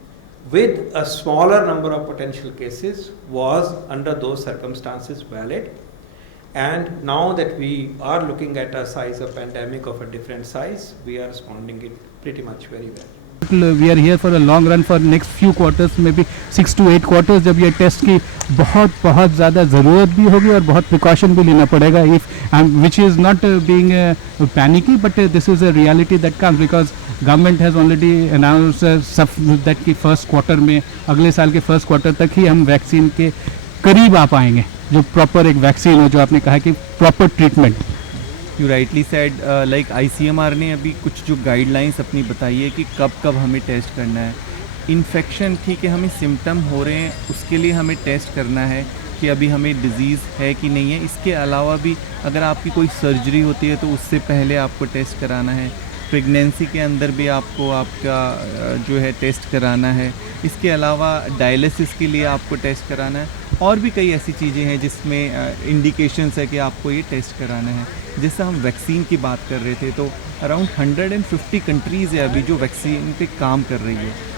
with a smaller number of potential cases was under those circumstances valid, and now that we are looking at a size of pandemic of a different size, we are responding it pretty much very well. We are here for a long run for next few quarters, maybe 6 to 8 quarters, जब ये test की बहुत ज़्यादा ज़रूरत भी होगी और बहुत प्रिकॉशन भी लेना पड़ेगा, which is not being panicky, but this is a reality that comes because government has already announced that कि फर्स्ट क्वार्टर में, अगले साल के फर्स्ट क्वार्टर तक ही हम वैक्सीन के करीब आ पाएंगे, जो प्रॉपर एक वैक्सीन हो, जो आपने कहा कि proper treatment. You rightly said, like ICMR ने अभी कुछ जो गाइडलाइंस अपनी बताई है कि कब कब हमें टेस्ट करना है। इन्फेक्शन ठीक है, हमें सिम्टम हो रहे हैं, उसके लिए हमें टेस्ट करना है कि अभी हमें डिज़ीज़ है कि नहीं है। इसके अलावा भी अगर आपकी कोई सर्जरी होती है तो उससे पहले आपको टेस्ट कराना है। प्रेगनेंसी के अंदर भी आपको आपका जो है टेस्ट कराना है। इसके अलावा डायलिसिस के लिए आपको टेस्ट कराना है, और भी कई ऐसी चीज़ें हैं जिसमें इंडिकेशंस है कि आपको ये टेस्ट कराना है। जैसे हम वैक्सीन की बात कर रहे थे, तो अराउंड 150 कंट्रीज़ है अभी जो वैक्सीन पे काम कर रही है।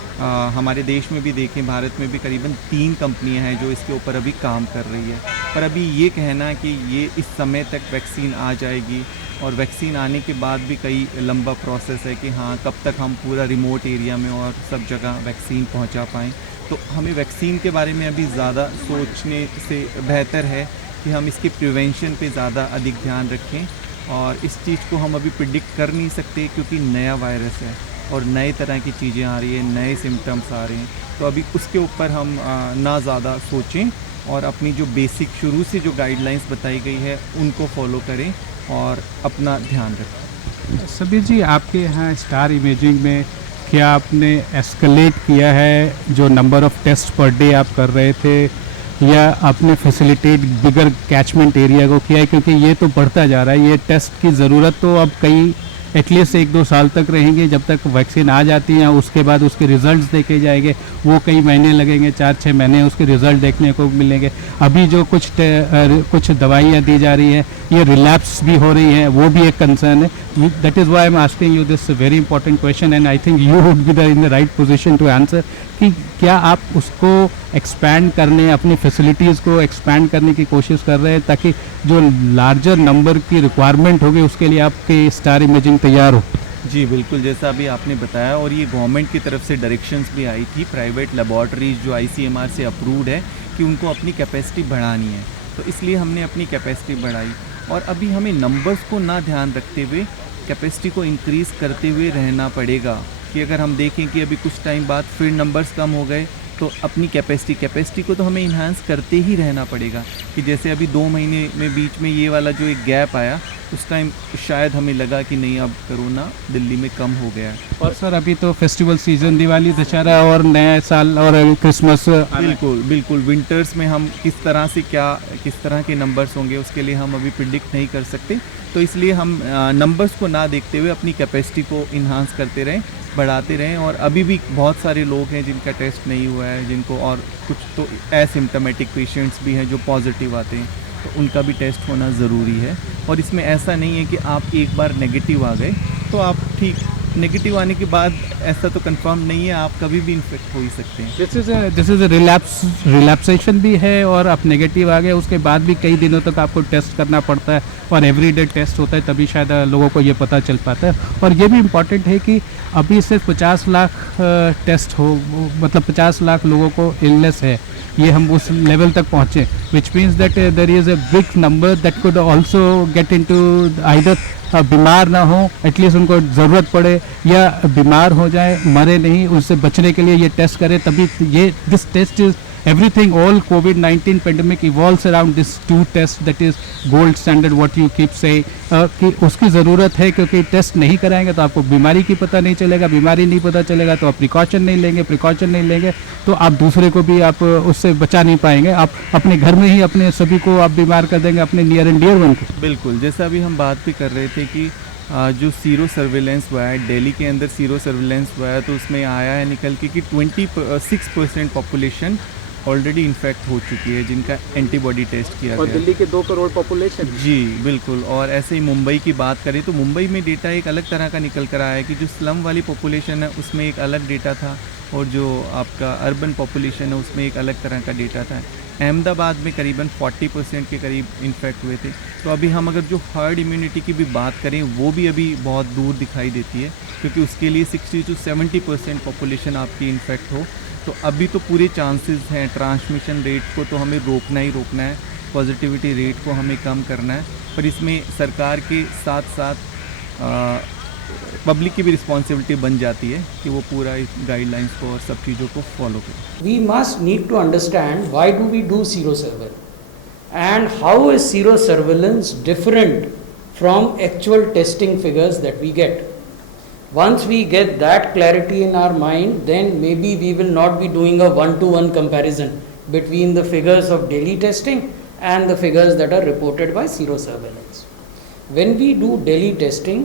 हमारे देश में भी देखें, भारत में भी करीबन 3 कंपनियां हैं जो इसके ऊपर अभी काम कर रही है। पर अभी ये कहना कि ये इस समय तक वैक्सीन आ जाएगी, और वैक्सीन आने के बाद भी कई लंबा प्रोसेस है कि हाँ कब तक हम पूरा रिमोट एरिया में और सब जगह वैक्सीन पहुंचा पाएँ। तो हमें वैक्सीन के बारे में अभी ज़्यादा सोचने से बेहतर है कि हम इसके प्रिवेंशन पे ज़्यादा अधिक ध्यान रखें, और इस चीज़ को हम अभी प्रिडिक्ट कर नहीं सकते क्योंकि नया वायरस है और नए तरह की चीज़ें आ रही हैं, नए सिम्टम्स आ रहे हैं। तो अभी उसके ऊपर हम ना ज़्यादा सोचें और अपनी जो बेसिक शुरू से जो गाइडलाइंस बताई गई है उनको फॉलो करें और अपना ध्यान रखें। सबीर जी, आपके यहाँ स्टार इमेजिंग में क्या आपने एस्केलेट किया है जो number of test per day आप कर रहे थे, या आपने फैसिलिटेट बिगर कैचमेंट एरिया को किया है? क्योंकि ये तो बढ़ता जा रहा है, ये टेस्ट की ज़रूरत तो अब कई एटलीस्ट 1-2 साल तक रहेंगे, जब तक वैक्सीन आ जाती है उसके बाद उसके रिजल्ट्स देखे जाएंगे, वो कई महीने लगेंगे, 4-6 महीने उसके रिजल्ट देखने को मिलेंगे। अभी जो कुछ दवाइयाँ दी जा रही हैं ये रिलैप्स भी हो रही हैं, वो भी एक कंसर्न है। That is why I am asking you this very important question and I think you would be in the right position to answer कि क्या आप उसको एक्सपैंड करने, अपनी फैसिलिटीज़ को एक्सपैंड करने की कोशिश कर रहे हैं ताकि जो लार्जर नंबर की रिक्वायरमेंट होगी उसके लिए आपकी स्टार इमेजिंग तैयार हो? जी बिल्कुल, जैसा अभी आपने बताया, और ये गवर्नमेंट की तरफ से डायरेक्शंस भी आई थी प्राइवेट लेबॉर्टरीज जो ICMR से अप्रूव्ड है कि उनको अपनी कैपेसिटी बढ़ानी है, तो इसलिए हमने अपनी कैपेसिटी बढ़ाई। और अभी हमें नंबर्स को ना ध्यान रखते हुए कैपेसिटी को इंक्रीज़ करते हुए रहना पड़ेगा कि अगर हम देखें कि अभी कुछ टाइम बाद फिर नंबर्स कम हो गए तो अपनी कैपेसिटी को तो हमें इन्हांस करते ही रहना पड़ेगा। कि जैसे अभी 2 महीने में बीच में ये वाला जो एक गैप आया, उस टाइम शायद हमें लगा कि नहीं अब कोरोना दिल्ली में कम हो गया है। और सर अभी तो फेस्टिवल सीजन, दिवाली, दशहरा और नया साल और क्रिसमस, बिल्कुल विंटर्स में हम किस तरह के नंबर्स होंगे उसके लिए हम अभी प्रिडिक्ट नहीं कर सकते, तो इसलिए हम नंबर्स को ना देखते हुए अपनी कैपेसिटी को इन्हांस करते रहें, बढ़ाते रहें। और अभी भी बहुत सारे लोग हैं जिनका टेस्ट नहीं हुआ है, जिनको, और कुछ तो एसिम्टोमेटिक पेशेंट्स भी हैं जो पॉजिटिव आते हैं, तो उनका भी टेस्ट होना ज़रूरी है। और इसमें ऐसा नहीं है कि आप एक बार नेगेटिव आ गए तो आप ठीक, नेगेटिव आने के बाद ऐसा तो कंफर्म नहीं है, आप कभी भी इन्फेक्ट हो ही सकते हैं। दिस इज़ रिलैप्सेशन भी है, और आप नेगेटिव आ गए उसके बाद भी कई दिनों तक आपको टेस्ट करना पड़ता है, और एवरीडे टेस्ट होता है, तभी शायद लोगों को ये पता चल पाता है। और ये भी इम्पॉर्टेंट है कि अभी सिर्फ 50 लाख टेस्ट हो, मतलब 50 लाख लोगों को इलनेस है, ये हम उस लेवल तक पहुँचे, which means that there is a big number that could also get into either बीमार ना हो, एटलीस्ट उनको ज़रूरत पड़े, या बीमार हो जाए, मरे नहीं, उससे बचने के लिए ये टेस्ट करें। तभी ये this test is everything, all COVID-19 pandemic evolves around this 2 tests, that is gold standard what you keep saying, कि उसकी ज़रूरत है, क्योंकि टेस्ट नहीं कराएंगे तो आपको बीमारी की पता नहीं चलेगा, बीमारी नहीं पता चलेगा तो आप प्रिकॉशन नहीं लेंगे तो आप दूसरे को भी आप उससे बचा नहीं पाएंगे, आप अपने घर में ही अपने सभी को आप बीमार कर देंगे, अपने नियर एंड डियर वन को। बिल्कुल, जैसा अभी हम बात भी कर रहे थे कि जो सीरो सर्विलेंस हुआ है, दिल्ली के अंदर सीरो सर्विलेंस हुआ है, तो उसमें आया है निकल के कि 26% पॉपुलेशन ऑलरेडी इन्फेक्ट हो चुकी है जिनका एंटीबॉडी टेस्ट किया गया। और दिल्ली के 2 करोड़ पॉपुलेशन। जी बिल्कुल, और ऐसे ही मुंबई की बात करें तो मुंबई में डेटा एक अलग तरह का निकल कर आया है कि जो स्लम वाली पॉपुलेशन है उसमें एक अलग डेटा था, और जो आपका अर्बन पॉपुलेशन है उसमें एक अलग तरह का डेटा था। अहमदाबाद में करीबन 40% के करीब इन्फेक्ट हुए थे। तो अभी हम अगर जो हर्ड इम्यूनिटी की भी बात करें वो भी अभी बहुत दूर दिखाई देती है, क्योंकि उसके लिए 60 to 70% पॉपुलेशन आपकी इन्फेक्ट हो, तो अभी तो पूरे चांसेस हैं। ट्रांसमिशन रेट को तो हमें रोकना ही रोकना है, पॉजिटिविटी रेट को हमें कम करना है, पर इसमें सरकार के साथ साथ पब्लिक की भी रिस्पॉन्सिबिलिटी बन जाती है कि वो पूरा इस गाइडलाइंस को और सब चीज़ों को फॉलो करें। We must need to understand why do we do serosurveillance and how is serosurveillance different from actual testing figures that we get. Once we get that clarity in our mind, then maybe we will not be doing a one-to-one comparison between the figures of daily testing and the figures that are reported by serosurveillance. When we do daily testing,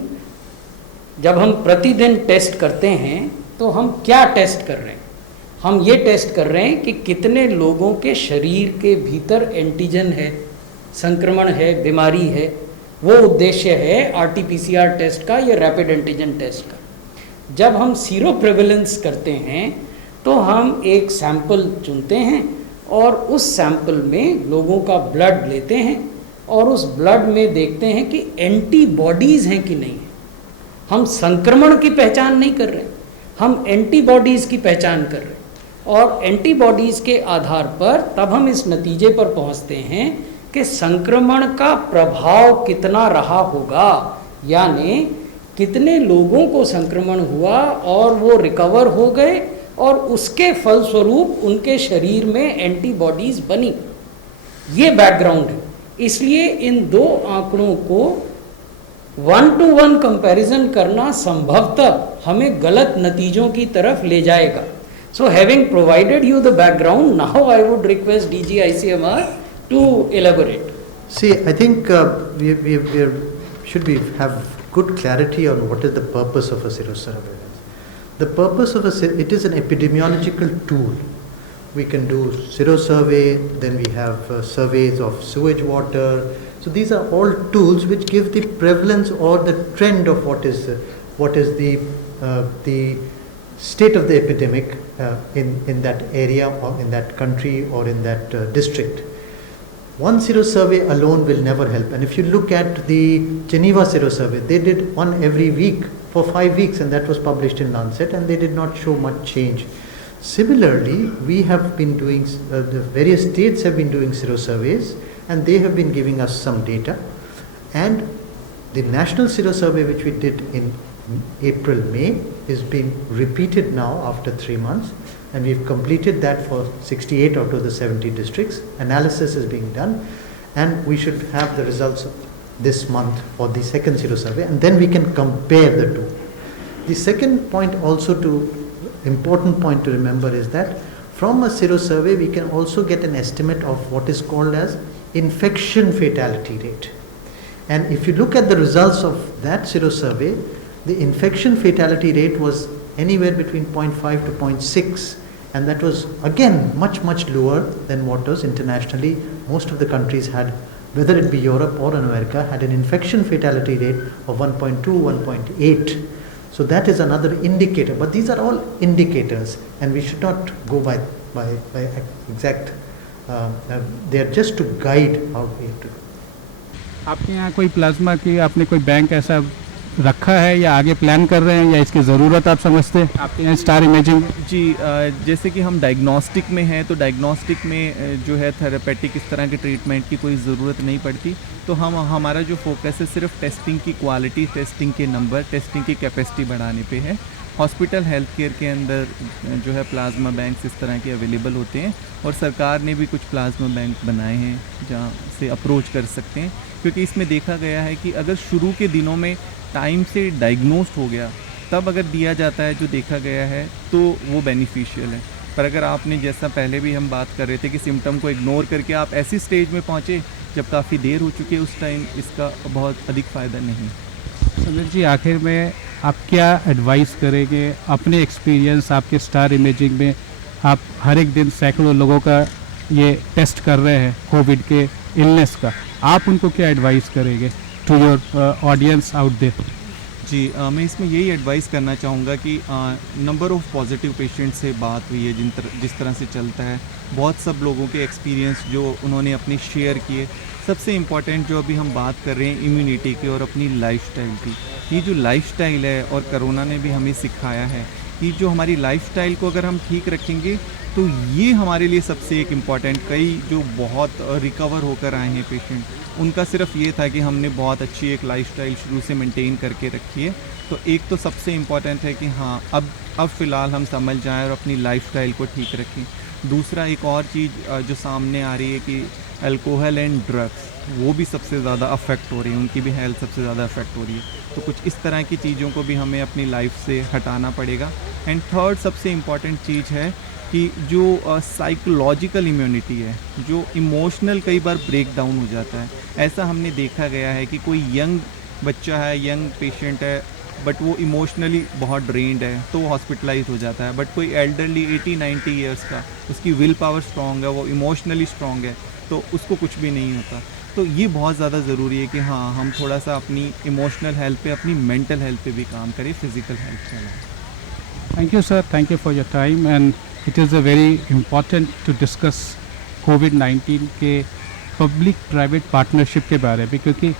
जब हम प्रतिदिन test करते हैं तो हम क्या test कर रहे हैं? हम ये टेस्ट कर रहे हैं कि कितने लोगों के शरीर के भीतर एंटीजन है, संक्रमण है, बीमारी है। वो उद्देश्य है RT-PCR टेस्ट का या रैपिड एंटीजन टेस्ट का। जब हम सीरो प्रेवलेंस करते हैं तो हम एक सैंपल चुनते हैं और उस सैंपल में लोगों का ब्लड लेते हैं और उस ब्लड में देखते हैं कि एंटीबॉडीज़ हैं कि नहीं। हम संक्रमण की पहचान नहीं कर रहे, हम एंटीबॉडीज़ की पहचान कर रहे हैं, और एंटीबॉडीज़ के आधार पर तब हम इस नतीजे पर पहुंचते हैं कि संक्रमण का प्रभाव कितना रहा होगा, यानी कितने लोगों को संक्रमण हुआ और वो रिकवर हो गए और उसके फलस्वरूप उनके शरीर में एंटीबॉडीज़ बनी। ये बैकग्राउंड है। इसलिए इन दो आंकड़ों को 1-to-1 कंपैरिजन करना संभवतः हमें गलत नतीजों की तरफ ले जाएगा। So having provided you the background, now I would request DG ICMR to elaborate. See, I think we should have good clarity on what is the purpose of a serosurveillance. The purpose of it is an epidemiological tool. We can do serosurvey, then we have surveys of sewage water. So these are all tools which give the prevalence or the trend of what is the state of the epidemic in that area or in that country or in that district. One serosurvey alone will never help. And if you look at the Geneva serosurvey, they did one every week for 5 weeks, and that was published in Lancet, and they did not show much change. Similarly, we have been doing, the various states have been doing serosurveys, and they have been giving us some data. And the national serosurvey, which we did in April, May, is being repeated now after 3 months, and we've completed that for 68 out of the 70 districts. Analysis is being done, and we should have the results this month for the second serosurvey, and then we can compare the two. The second point also important point to remember is that from a serosurvey we can also get an estimate of what is called as infection fatality rate. And if you look at the results of that serosurvey, the infection fatality rate was anywhere between 0.5 to 0.6, and that was again much lower than what was internationally. Most of the countries had, whether it be Europe or America, had an infection fatality rate of 1.2, 1.8. So that is another indicator, but these are all indicators, and we should not go by exact. They are just to guide how we have to do. आपके यहाँ कोई plasma की आपने कोई bank ऐसा रखा है या आगे प्लान कर रहे हैं, या इसकी ज़रूरत आप समझते हैं आपके यहाँ स्टार इमेजिंग? जी, जैसे कि हम डायग्नोस्टिक में हैं, तो डायग्नोस्टिक में जो है थेरेपेटिक इस तरह के ट्रीटमेंट की कोई ज़रूरत नहीं पड़ती। तो हमारा जो फोकस है सिर्फ टेस्टिंग की क्वालिटी, टेस्टिंग के नंबर, टेस्टिंग की कैपेसिटी बढ़ाने पे है। हॉस्पिटल हेल्थ केयर के अंदर जो है प्लाज्मा बैंक्स इस तरह के अवेलेबल होते हैं, और सरकार ने भी कुछ प्लाज्मा बैंक बनाए हैं जहाँ से अप्रोच कर सकते हैं, क्योंकि इसमें देखा गया है कि अगर शुरू के दिनों में टाइम से डायग्नोस्ड हो गया तब अगर दिया जाता है जो देखा गया है तो वो बेनिफिशियल है। पर अगर आपने, जैसा पहले भी हम बात कर रहे थे कि सिम्टम को इग्नोर करके आप ऐसी स्टेज में पहुँचे जब काफ़ी देर हो चुकी है, उस टाइम इसका बहुत अधिक फ़ायदा नहीं। समीर जी, आखिर में आप क्या एडवाइस करेंगे अपने एक्सपीरियंस, आपके स्टार इमेजिंग में आप हर एक दिन सैकड़ों लोगों का ये टेस्ट कर रहे हैं कोविड के इलनेस का, आप उनको क्या एडवाइस करेंगे to your audience out there? जी, मैं इसमें यही एडवाइस करना चाहूँगा कि नंबर ऑफ़ पॉजिटिव पेशेंट से बात हुई है, जिस तरह से चलता है, बहुत सब लोगों के एक्सपीरियंस जो उन्होंने अपने शेयर किए। सबसे इम्पॉर्टेंट जो अभी हम बात कर रहे हैं इम्यूनिटी की और अपनी लाइफस्टाइल की, ये जो लाइफस्टाइल है, और कोरोना ने भी हमें सिखाया है कि जो हमारी लाइफस्टाइल को अगर हम ठीक रखेंगे तो ये हमारे लिए सबसे एक इम्पॉर्टेंट। कई जो बहुत रिकवर होकर आए हैं पेशेंट, उनका सिर्फ ये था कि हमने बहुत अच्छी एक लाइफस्टाइल शुरू से मेंटेन करके रखी है। तो एक तो सबसे इम्पॉर्टेंट है कि हाँ, अब फ़िलहाल हम समझ जाएं और अपनी लाइफस्टाइल को ठीक रखें। दूसरा, एक और चीज़ जो सामने आ रही है कि अल्कोहल एंड ड्रग्स, वो भी सबसे ज़्यादा अफेक्ट हो रही है, उनकी भी हेल्थ सबसे ज़्यादा अफेक्ट हो रही है। तो कुछ इस तरह की चीज़ों को भी हमें अपनी लाइफ से हटाना पड़ेगा। एंड थर्ड सबसे इम्पॉर्टेंट चीज़ है कि जो साइकोलॉजिकल इम्यूनिटी है, जो इमोशनल कई बार ब्रेक डाउन हो जाता है। ऐसा हमने देखा गया है कि कोई यंग बच्चा है, यंग पेशेंट है, बट वो इमोशनली बहुत ड्रेन्ड है तो वो हॉस्पिटलाइज हो जाता है। बट कोई एल्डरली 80-90 ईयर्स का, उसकी विल पावर स्ट्रॉन्ग है, वो इमोशनली स्ट्रॉन्ग है, तो उसको कुछ भी नहीं होता। तो ये बहुत ज़्यादा ज़रूरी है कि हाँ, हम थोड़ा सा अपनी इमोशनल हेल्थ पे, अपनी मेंटल हेल्थ पे भी काम करें, फिज़िकल हेल्थ पे। Thank you sir, thank you for your time, and it is a very important to discuss कोविड-19 के पब्लिक प्राइवेट पार्टनरशिप के बारे में, क्योंकि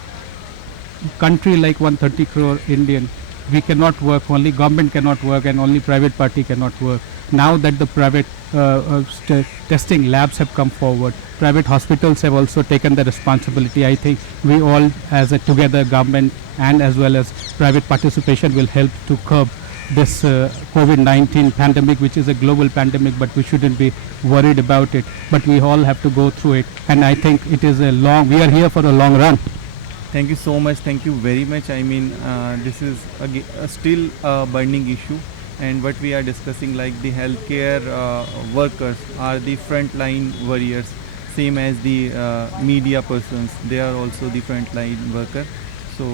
country like 130 crore Indian, we cannot work, only government cannot work and only private party cannot work. Now that the private testing labs have come forward, private hospitals have also taken the responsibility. I think we all as a together, government and as well as private participation, will help to curb this COVID-19 pandemic, which is a global pandemic, but we shouldn't be worried about it. But we all have to go through it, and I think it is we are here for a long run. Thank you so much. Thank you very much. I mean, this is still a burning issue, and what we are discussing, like the healthcare workers are the frontline warriors, same as the media persons. They are also the frontline worker. So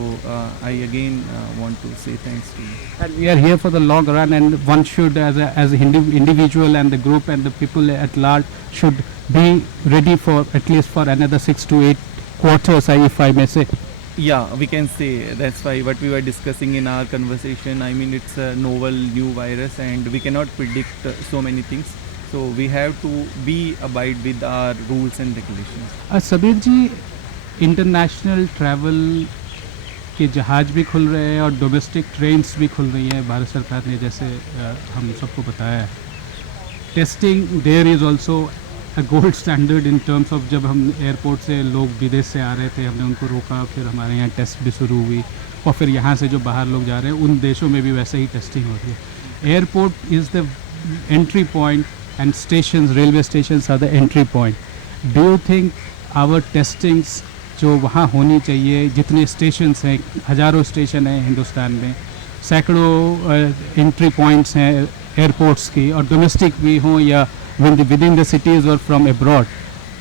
I again want to say thanks to you. And we are here for the long run, and one should, as an individual and the group and the people at large, should be ready for at least for another 6 to 8 quarters, if I may say. Yeah, we can say that's why what we were discussing in our conversation. I mean, it's a novel new virus, and we cannot predict so many things. So we have to abide with our rules and regulations. Sabir ji, international travel के जहाज भी खुल रहे हैं और domestic trains भी खुल रही हैं भारत सरकार ने, जैसे हम सबको बताया है. Testing there is also a gold standard in terms of, जब हम एयरपोर्ट से लोग विदेश से आ रहे थे हमने उनको रोका, फिर हमारे यहाँ टेस्ट भी शुरू हुई, और फिर यहाँ से जो बाहर लोग जा रहे हैं उन देशों में भी वैसे ही टेस्टिंग हो रही है. Airport is the entry point and stations, railway stations are the entry point. Do you think our testings जो वहाँ होनी चाहिए, जितने stations हैं, हज़ारों स्टेशन हैं हिंदुस्तान में, सैकड़ों एंट्री पॉइंट्स हैं एयरपोर्ट्स की, और डोमेस्टिक भी हों या विद इन द सिटीज़ और फ्रॉम एब्रॉड,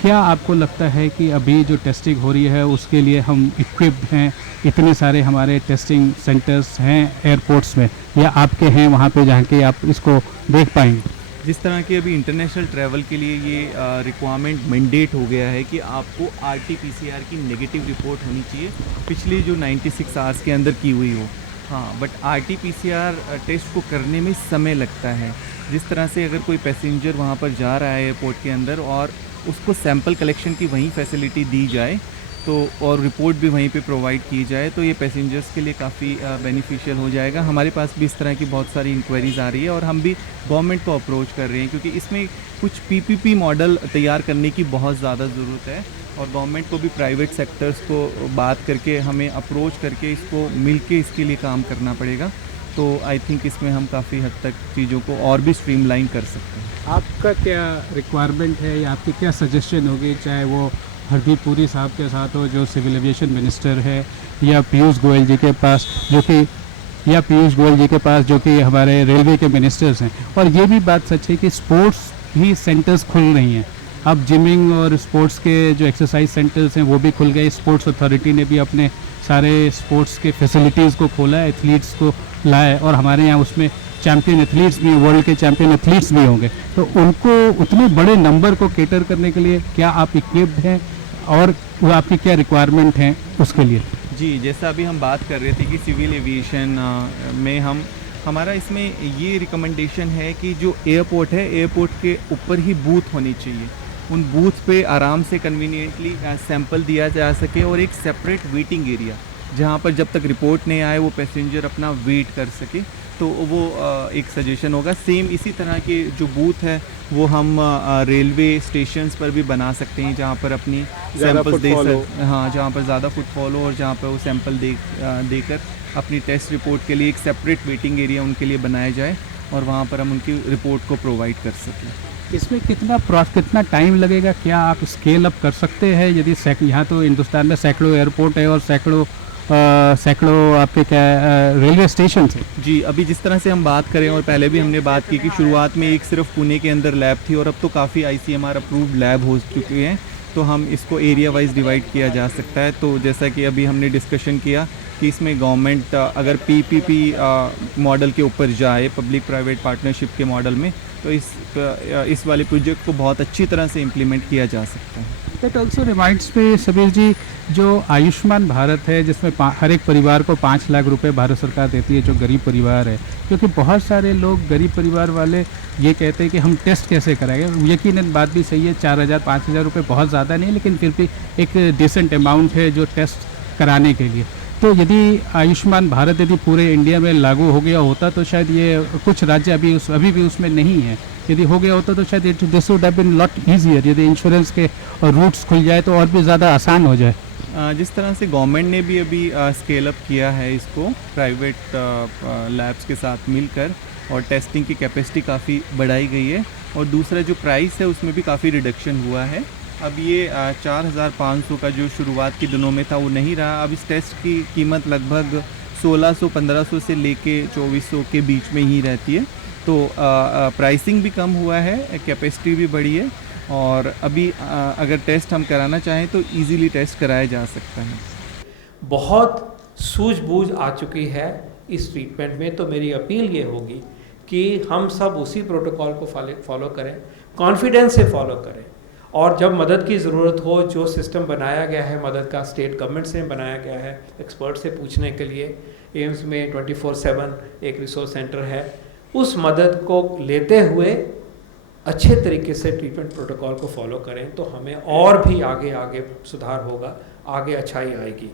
क्या आपको लगता है कि अभी जो टेस्टिंग हो रही है उसके लिए हम इक्विप्ड हैं? इतने सारे हमारे टेस्टिंग सेंटर्स हैं एयरपोर्ट्स में, या आपके हैं वहाँ पे जहाँ के आप इसको देख पाएंगे? जिस तरह की अभी इंटरनेशनल ट्रैवल के लिए ये रिक्वायरमेंट मैंडेट हो गया है कि आपको RT-PCR की नेगेटिव रिपोर्ट होनी चाहिए पिछली जो 96 आवर्स के अंदर की हुई हो. हाँ, बट RT-PCR टेस्ट को करने में समय लगता है. जिस तरह से अगर कोई पैसेंजर वहाँ पर जा रहा है एयरपोर्ट के अंदर और उसको सैंपल कलेक्शन की वहीं फैसिलिटी दी जाए तो, और रिपोर्ट भी वहीं पे प्रोवाइड की जाए, तो ये पैसेंजर्स के लिए काफ़ी बेनिफिशियल हो जाएगा. हमारे पास भी इस तरह की बहुत सारी इंक्वायरीज़ आ रही है और हम भी गवर्नमेंट को अप्रोच कर रहे हैं, क्योंकि इसमें कुछ PPP मॉडल तैयार करने की बहुत ज़्यादा ज़रूरत है, और गवर्नमेंट को भी प्राइवेट सेक्टर्स को बात करके हमें अप्रोच करके इसको मिल के इसके लिए काम करना पड़ेगा. तो आई थिंक इसमें हम काफ़ी हद तक चीज़ों को और भी स्ट्रीमलाइन कर सकते हैं. आपका क्या रिक्वायरमेंट है या आपकी क्या सजेशन होगी, चाहे वो हरदीप पुरी साहब के साथ हो जो सिविल एविएशन मिनिस्टर है, या पीयूष गोयल जी के पास जो कि हमारे रेलवे के मिनिस्टर्स हैं? और ये भी बात सच है कि स्पोर्ट्स भी सेंटर्स खुल रही हैं. अब जिमिंग और स्पोर्ट्स के जो एक्सरसाइज सेंटर्स हैं वो भी खुल गए. स्पोर्ट्स अथॉरिटी ने भी अपने सारे स्पोर्ट्स के फैसिलिटीज़ को खोला है, एथलीट्स को लाया, और हमारे यहाँ उसमें चैम्पियन एथलीट्स भी, वर्ल्ड के चैम्पियन एथलीट्स भी होंगे. तो उनको उतने बड़े नंबर को कैटर करने के लिए क्या आप इक्विप्ड हैं, और वो आपकी क्या रिक्वायरमेंट हैं उसके लिए? जी, जैसा अभी हम बात कर रहे थे कि सिविल एविएशन में हमारा इसमें ये रिकमेंडेशन है कि जो एयरपोर्ट है, एयरपोर्ट के ऊपर ही बूथ होनी चाहिए. उन बूथ पे आराम से कन्वीनियंटली सैंपल दिया जा सके, और एक सेपरेट वेटिंग एरिया जहाँ पर जब तक रिपोर्ट नहीं आए वो पैसेंजर अपना वेट कर सके. तो वो एक सजेशन होगा. सेम इसी तरह के जो बूथ है वो हम रेलवे स्टेशंस पर भी बना सकते हैं, जहाँ पर अपनी सैंपल्स दे सकते, हाँ, जहाँ पर ज़्यादा फुटफॉल हो और जहाँ पर वो सैंपल देकर अपनी टेस्ट रिपोर्ट के लिए एक सेपरेट वेटिंग एरिया उनके लिए बनाया जाए, और वहाँ पर हम उनकी रिपोर्ट को प्रोवाइड कर सकें. इसमें कितना टाइम लगेगा? क्या आप स्केल अप कर सकते हैं? यदि यहाँ तो हिंदुस्तान में सैकड़ों एयरपोर्ट है और सैकड़ों आपके क्या रेलवे स्टेशन हैं. जी, अभी जिस तरह से हम बात करें, और पहले भी हमने बात की कि शुरुआत में एक सिर्फ पुणे के अंदर लैब थी, और अब तो काफ़ी ICMR अप्रूव्ड लैब हो चुके हैं, तो हम इसको एरिया वाइज डिवाइड किया जा सकता है. तो जैसा कि अभी हमने डिस्कशन किया कि इसमें गवर्नमेंट अगर PPP मॉडल के ऊपर जाए, पब्लिक प्राइवेट पार्टनरशिप के मॉडल में, तो इस वाले प्रोजेक्ट को बहुत अच्छी तरह से इम्प्लीमेंट किया जा सकता है. That also reminds me, Sabir ji, जो आयुष्मान भारत है जिसमें हर एक परिवार को 5 लाख रुपए भारत सरकार देती है जो गरीब परिवार है, क्योंकि बहुत सारे लोग गरीब परिवार वाले ये कहते हैं कि हम टेस्ट कैसे कराएंगे. यकीनन बात भी सही है, 4,000-5,000 रुपये बहुत ज़्यादा नहीं, लेकिन फिर भी एक डिसेंट अमाउंट है जो टेस्ट कराने के लिए. तो यदि आयुष्मान भारत यदि पूरे इंडिया में लागू हो गया होता तो शायद ये कुछ राज्य अभी भी उसमें नहीं है, यदि हो गया होता तो शायद this would have been lot easier. यदि इंश्योरेंस के रूट्स खुल जाए तो और भी ज़्यादा आसान हो जाए. जिस तरह से गवर्नमेंट ने भी अभी स्केल अप किया है इसको प्राइवेट लैब्स के साथ मिलकर, और टेस्टिंग की कैपेसिटी काफ़ी बढ़ाई गई है, और दूसरा जो प्राइस है उसमें भी काफ़ी रिडक्शन हुआ है. अब ये 4,500 का जो शुरुआत के दिनों में था वो नहीं रहा. अब इस टेस्ट की कीमत लगभग 1,600-1,500 से लेके 2,400 के बीच में ही रहती है. तो प्राइसिंग भी कम हुआ है, कैपेसिटी भी बढ़ी है, और अभी अगर टेस्ट हम कराना चाहें तो इजीली टेस्ट कराया जा सकता है. बहुत सूझबूझ आ चुकी है इस ट्रीटमेंट में। तो मेरी अपील ये होगी कि हम सब उसी प्रोटोकॉल को फॉलो करें, कॉन्फिडेंस से फॉलो करें, और जब मदद की ज़रूरत हो, जो सिस्टम बनाया गया है मदद का, स्टेट गवर्नमेंट से बनाया गया है एक्सपर्ट से पूछने के लिए, एम्स में 24/7 एक रिसोर्स सेंटर है, उस मदद को लेते हुए अच्छे तरीके से ट्रीटमेंट प्रोटोकॉल को फॉलो करें, तो हमें और भी आगे सुधार होगा, आगे अच्छाई आएगी।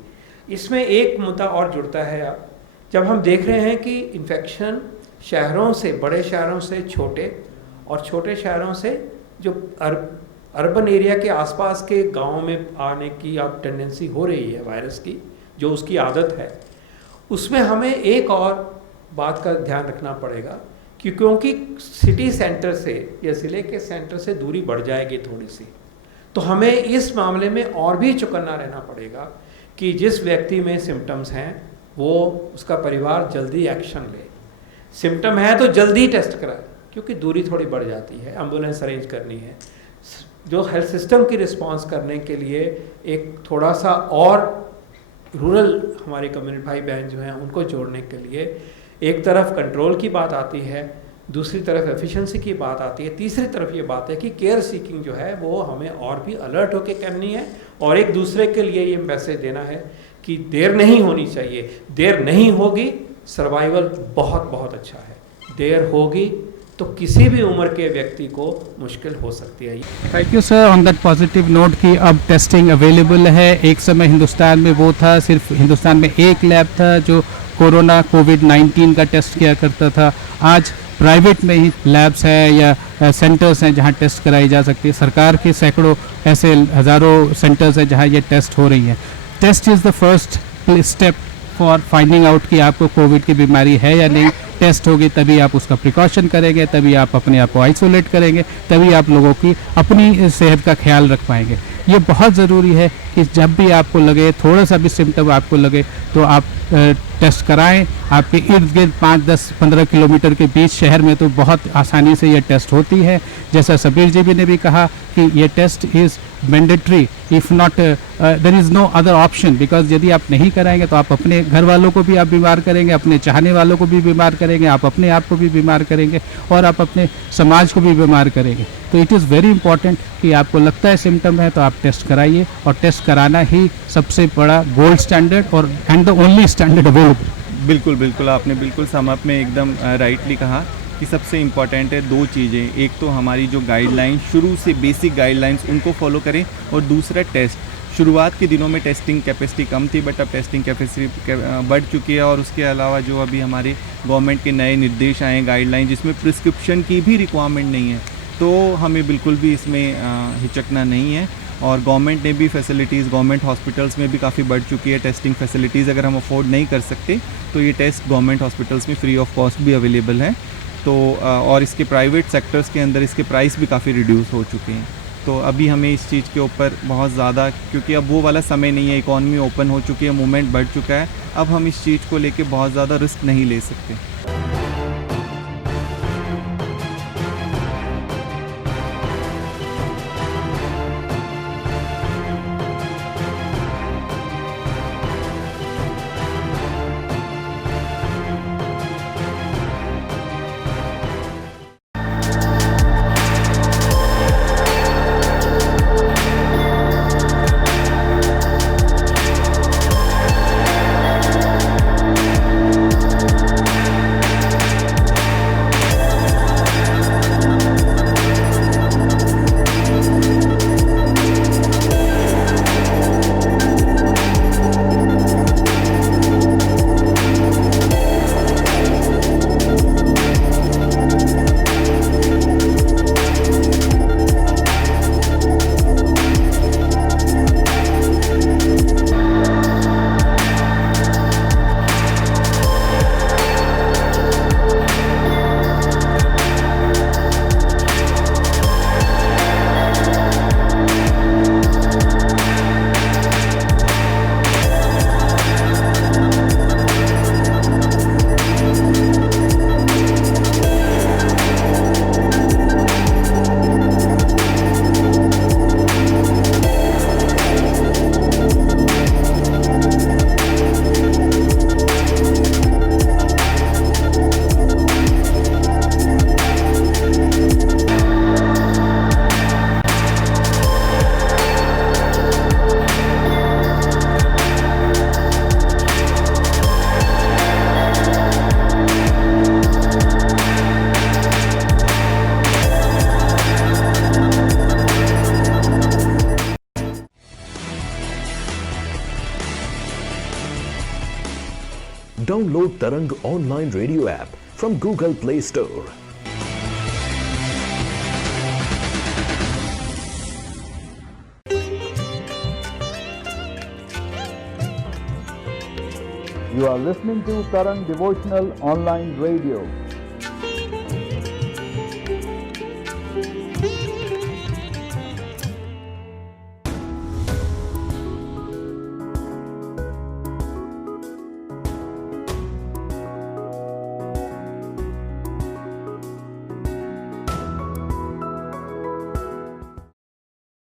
इसमें एक मुद्दा और जुड़ता है, अब जब हम देख रहे हैं कि इन्फेक्शन शहरों से, बड़े शहरों से छोटे और छोटे शहरों से जो अर्बन एरिया के आसपास के गाँव में आने की अब टेंडेंसी हो रही है वायरस की, जो उसकी आदत है, उसमें हमें एक और बात का ध्यान रखना पड़ेगा कि क्योंकि सिटी सेंटर से या ज़िले के सेंटर से दूरी बढ़ जाएगी थोड़ी सी, तो हमें इस मामले में और भी चौकन्ना रहना पड़ेगा कि जिस व्यक्ति में सिम्टम्स हैं वो, उसका परिवार जल्दी एक्शन ले। सिम्टम है तो जल्दी टेस्ट कराए, क्योंकि दूरी थोड़ी बढ़ जाती है, एम्बुलेंस अरेंज करनी है। जो हेल्थ सिस्टम की रिस्पांस करने के लिए एक थोड़ा सा और रूरल हमारे कम्युनिटी भाई बहन जो हैं उनको जोड़ने के लिए एक तरफ कंट्रोल की बात आती है, दूसरी तरफ एफिशिएंसी की बात आती है, तीसरी तरफ ये बात है कि केयर सीकिंग जो है वो हमें और भी अलर्ट होकर करनी है, और एक दूसरे के लिए ये मैसेज देना है कि देर नहीं होनी चाहिए। देर नहीं होगी, सर्वाइवल बहुत अच्छा है। देर होगी तो किसी भी उम्र के व्यक्ति को मुश्किल हो सकती है। Thank you sir. On that positive note कि अब टेस्टिंग अवेलेबल है। एक समय हिंदुस्तान में वो था, सिर्फ हिंदुस्तान में एक लैब था जो कोविड-19 का टेस्ट किया करता था। आज प्राइवेट में ही लैब्स हैं या सेंटर्स हैं जहां टेस्ट कराई जा सकती है। सरकार के सैकड़ों ऐसे हज़ारों सेंटर्स हैं जहां ये टेस्ट हो रही हैं। Test is the first step for finding out कि आपको कोविड की बीमारी है या नहीं। टेस्ट होगी तभी आप उसका प्रिकॉशन करेंगे, तभी आप अपने आप को आइसोलेट करेंगे, तभी आप लोगों की अपनी सेहत का ख्याल रख पाएंगे। ये बहुत ज़रूरी है कि जब भी आपको लगे, थोड़ा सा भी सिम्टम आपको लगे, तो आप टेस्ट कराएं। आपके इर्द गिर्द 5, 10, 15 किलोमीटर के बीच शहर में तो बहुत आसानी से ये टेस्ट होती है। जैसा सबीर जी ने भी कहा कि ये test is mandatory, if not there is no other option, because यदि आप नहीं कराएंगे तो आप अपने घर वालों को भी आप बीमार करेंगे, अपने चाहने वालों को भी बीमार करेंगे, आप अपने आप को भी बीमार करेंगे और आप अपने समाज को भी बीमार करेंगे। तो इट इज़ वेरी इंपॉर्टेंट कि आपको लगता है सिम्टम है तो आप टेस्ट कराइए, और टेस्ट कराना ही सबसे बड़ा गोल्ड स्टैंडर्ड और and the only standard available. बिल्कुल आपने बिल्कुल सम अप में एकदम राइटली कहा कि सबसे इम्पॉर्टेंट है दो चीज़ें। एक तो हमारी जो गाइडलाइन शुरू से बेसिक गाइडलाइंस उनको फॉलो करें, और दूसरा टेस्ट। शुरुआत के दिनों में टेस्टिंग कैपेसिटी कम थी, बट अब टेस्टिंग कैपेसिटी बढ़ चुकी है। और उसके अलावा जो अभी हमारे गवर्नमेंट के नए निर्देश आए, गाइडलाइन, जिसमें प्रिस्क्रिप्शन की भी रिक्वायरमेंट नहीं है, तो हमें बिल्कुल भी इसमें हिचकना नहीं है। और गवर्नमेंट ने भी फैसिलिटीज़, गवर्नमेंट हॉस्पिटल्स में भी काफ़ी बढ़ चुकी है टेस्टिंग फैसिलिटीज़। अगर हम अफोर्ड नहीं कर सकते तो ये टेस्ट गवर्नमेंट हॉस्पिटल्स में फ्री ऑफ कॉस्ट भी अवेलेबल है। तो और इसके प्राइवेट सेक्टर्स के अंदर इसके प्राइस भी काफ़ी रिड्यूस हो चुके हैं। तो अभी हमें इस चीज़ के ऊपर बहुत ज़्यादा, क्योंकि अब वो वाला समय नहीं है, इकॉनमी ओपन हो चुकी है, मूवमेंट बढ़ चुका है, अब हम इस चीज़ को लेके बहुत ज़्यादा रिस्क नहीं ले सकते। Download Tarang online radio app from Google Play Store. You are listening to Tarang Devotional Online Radio.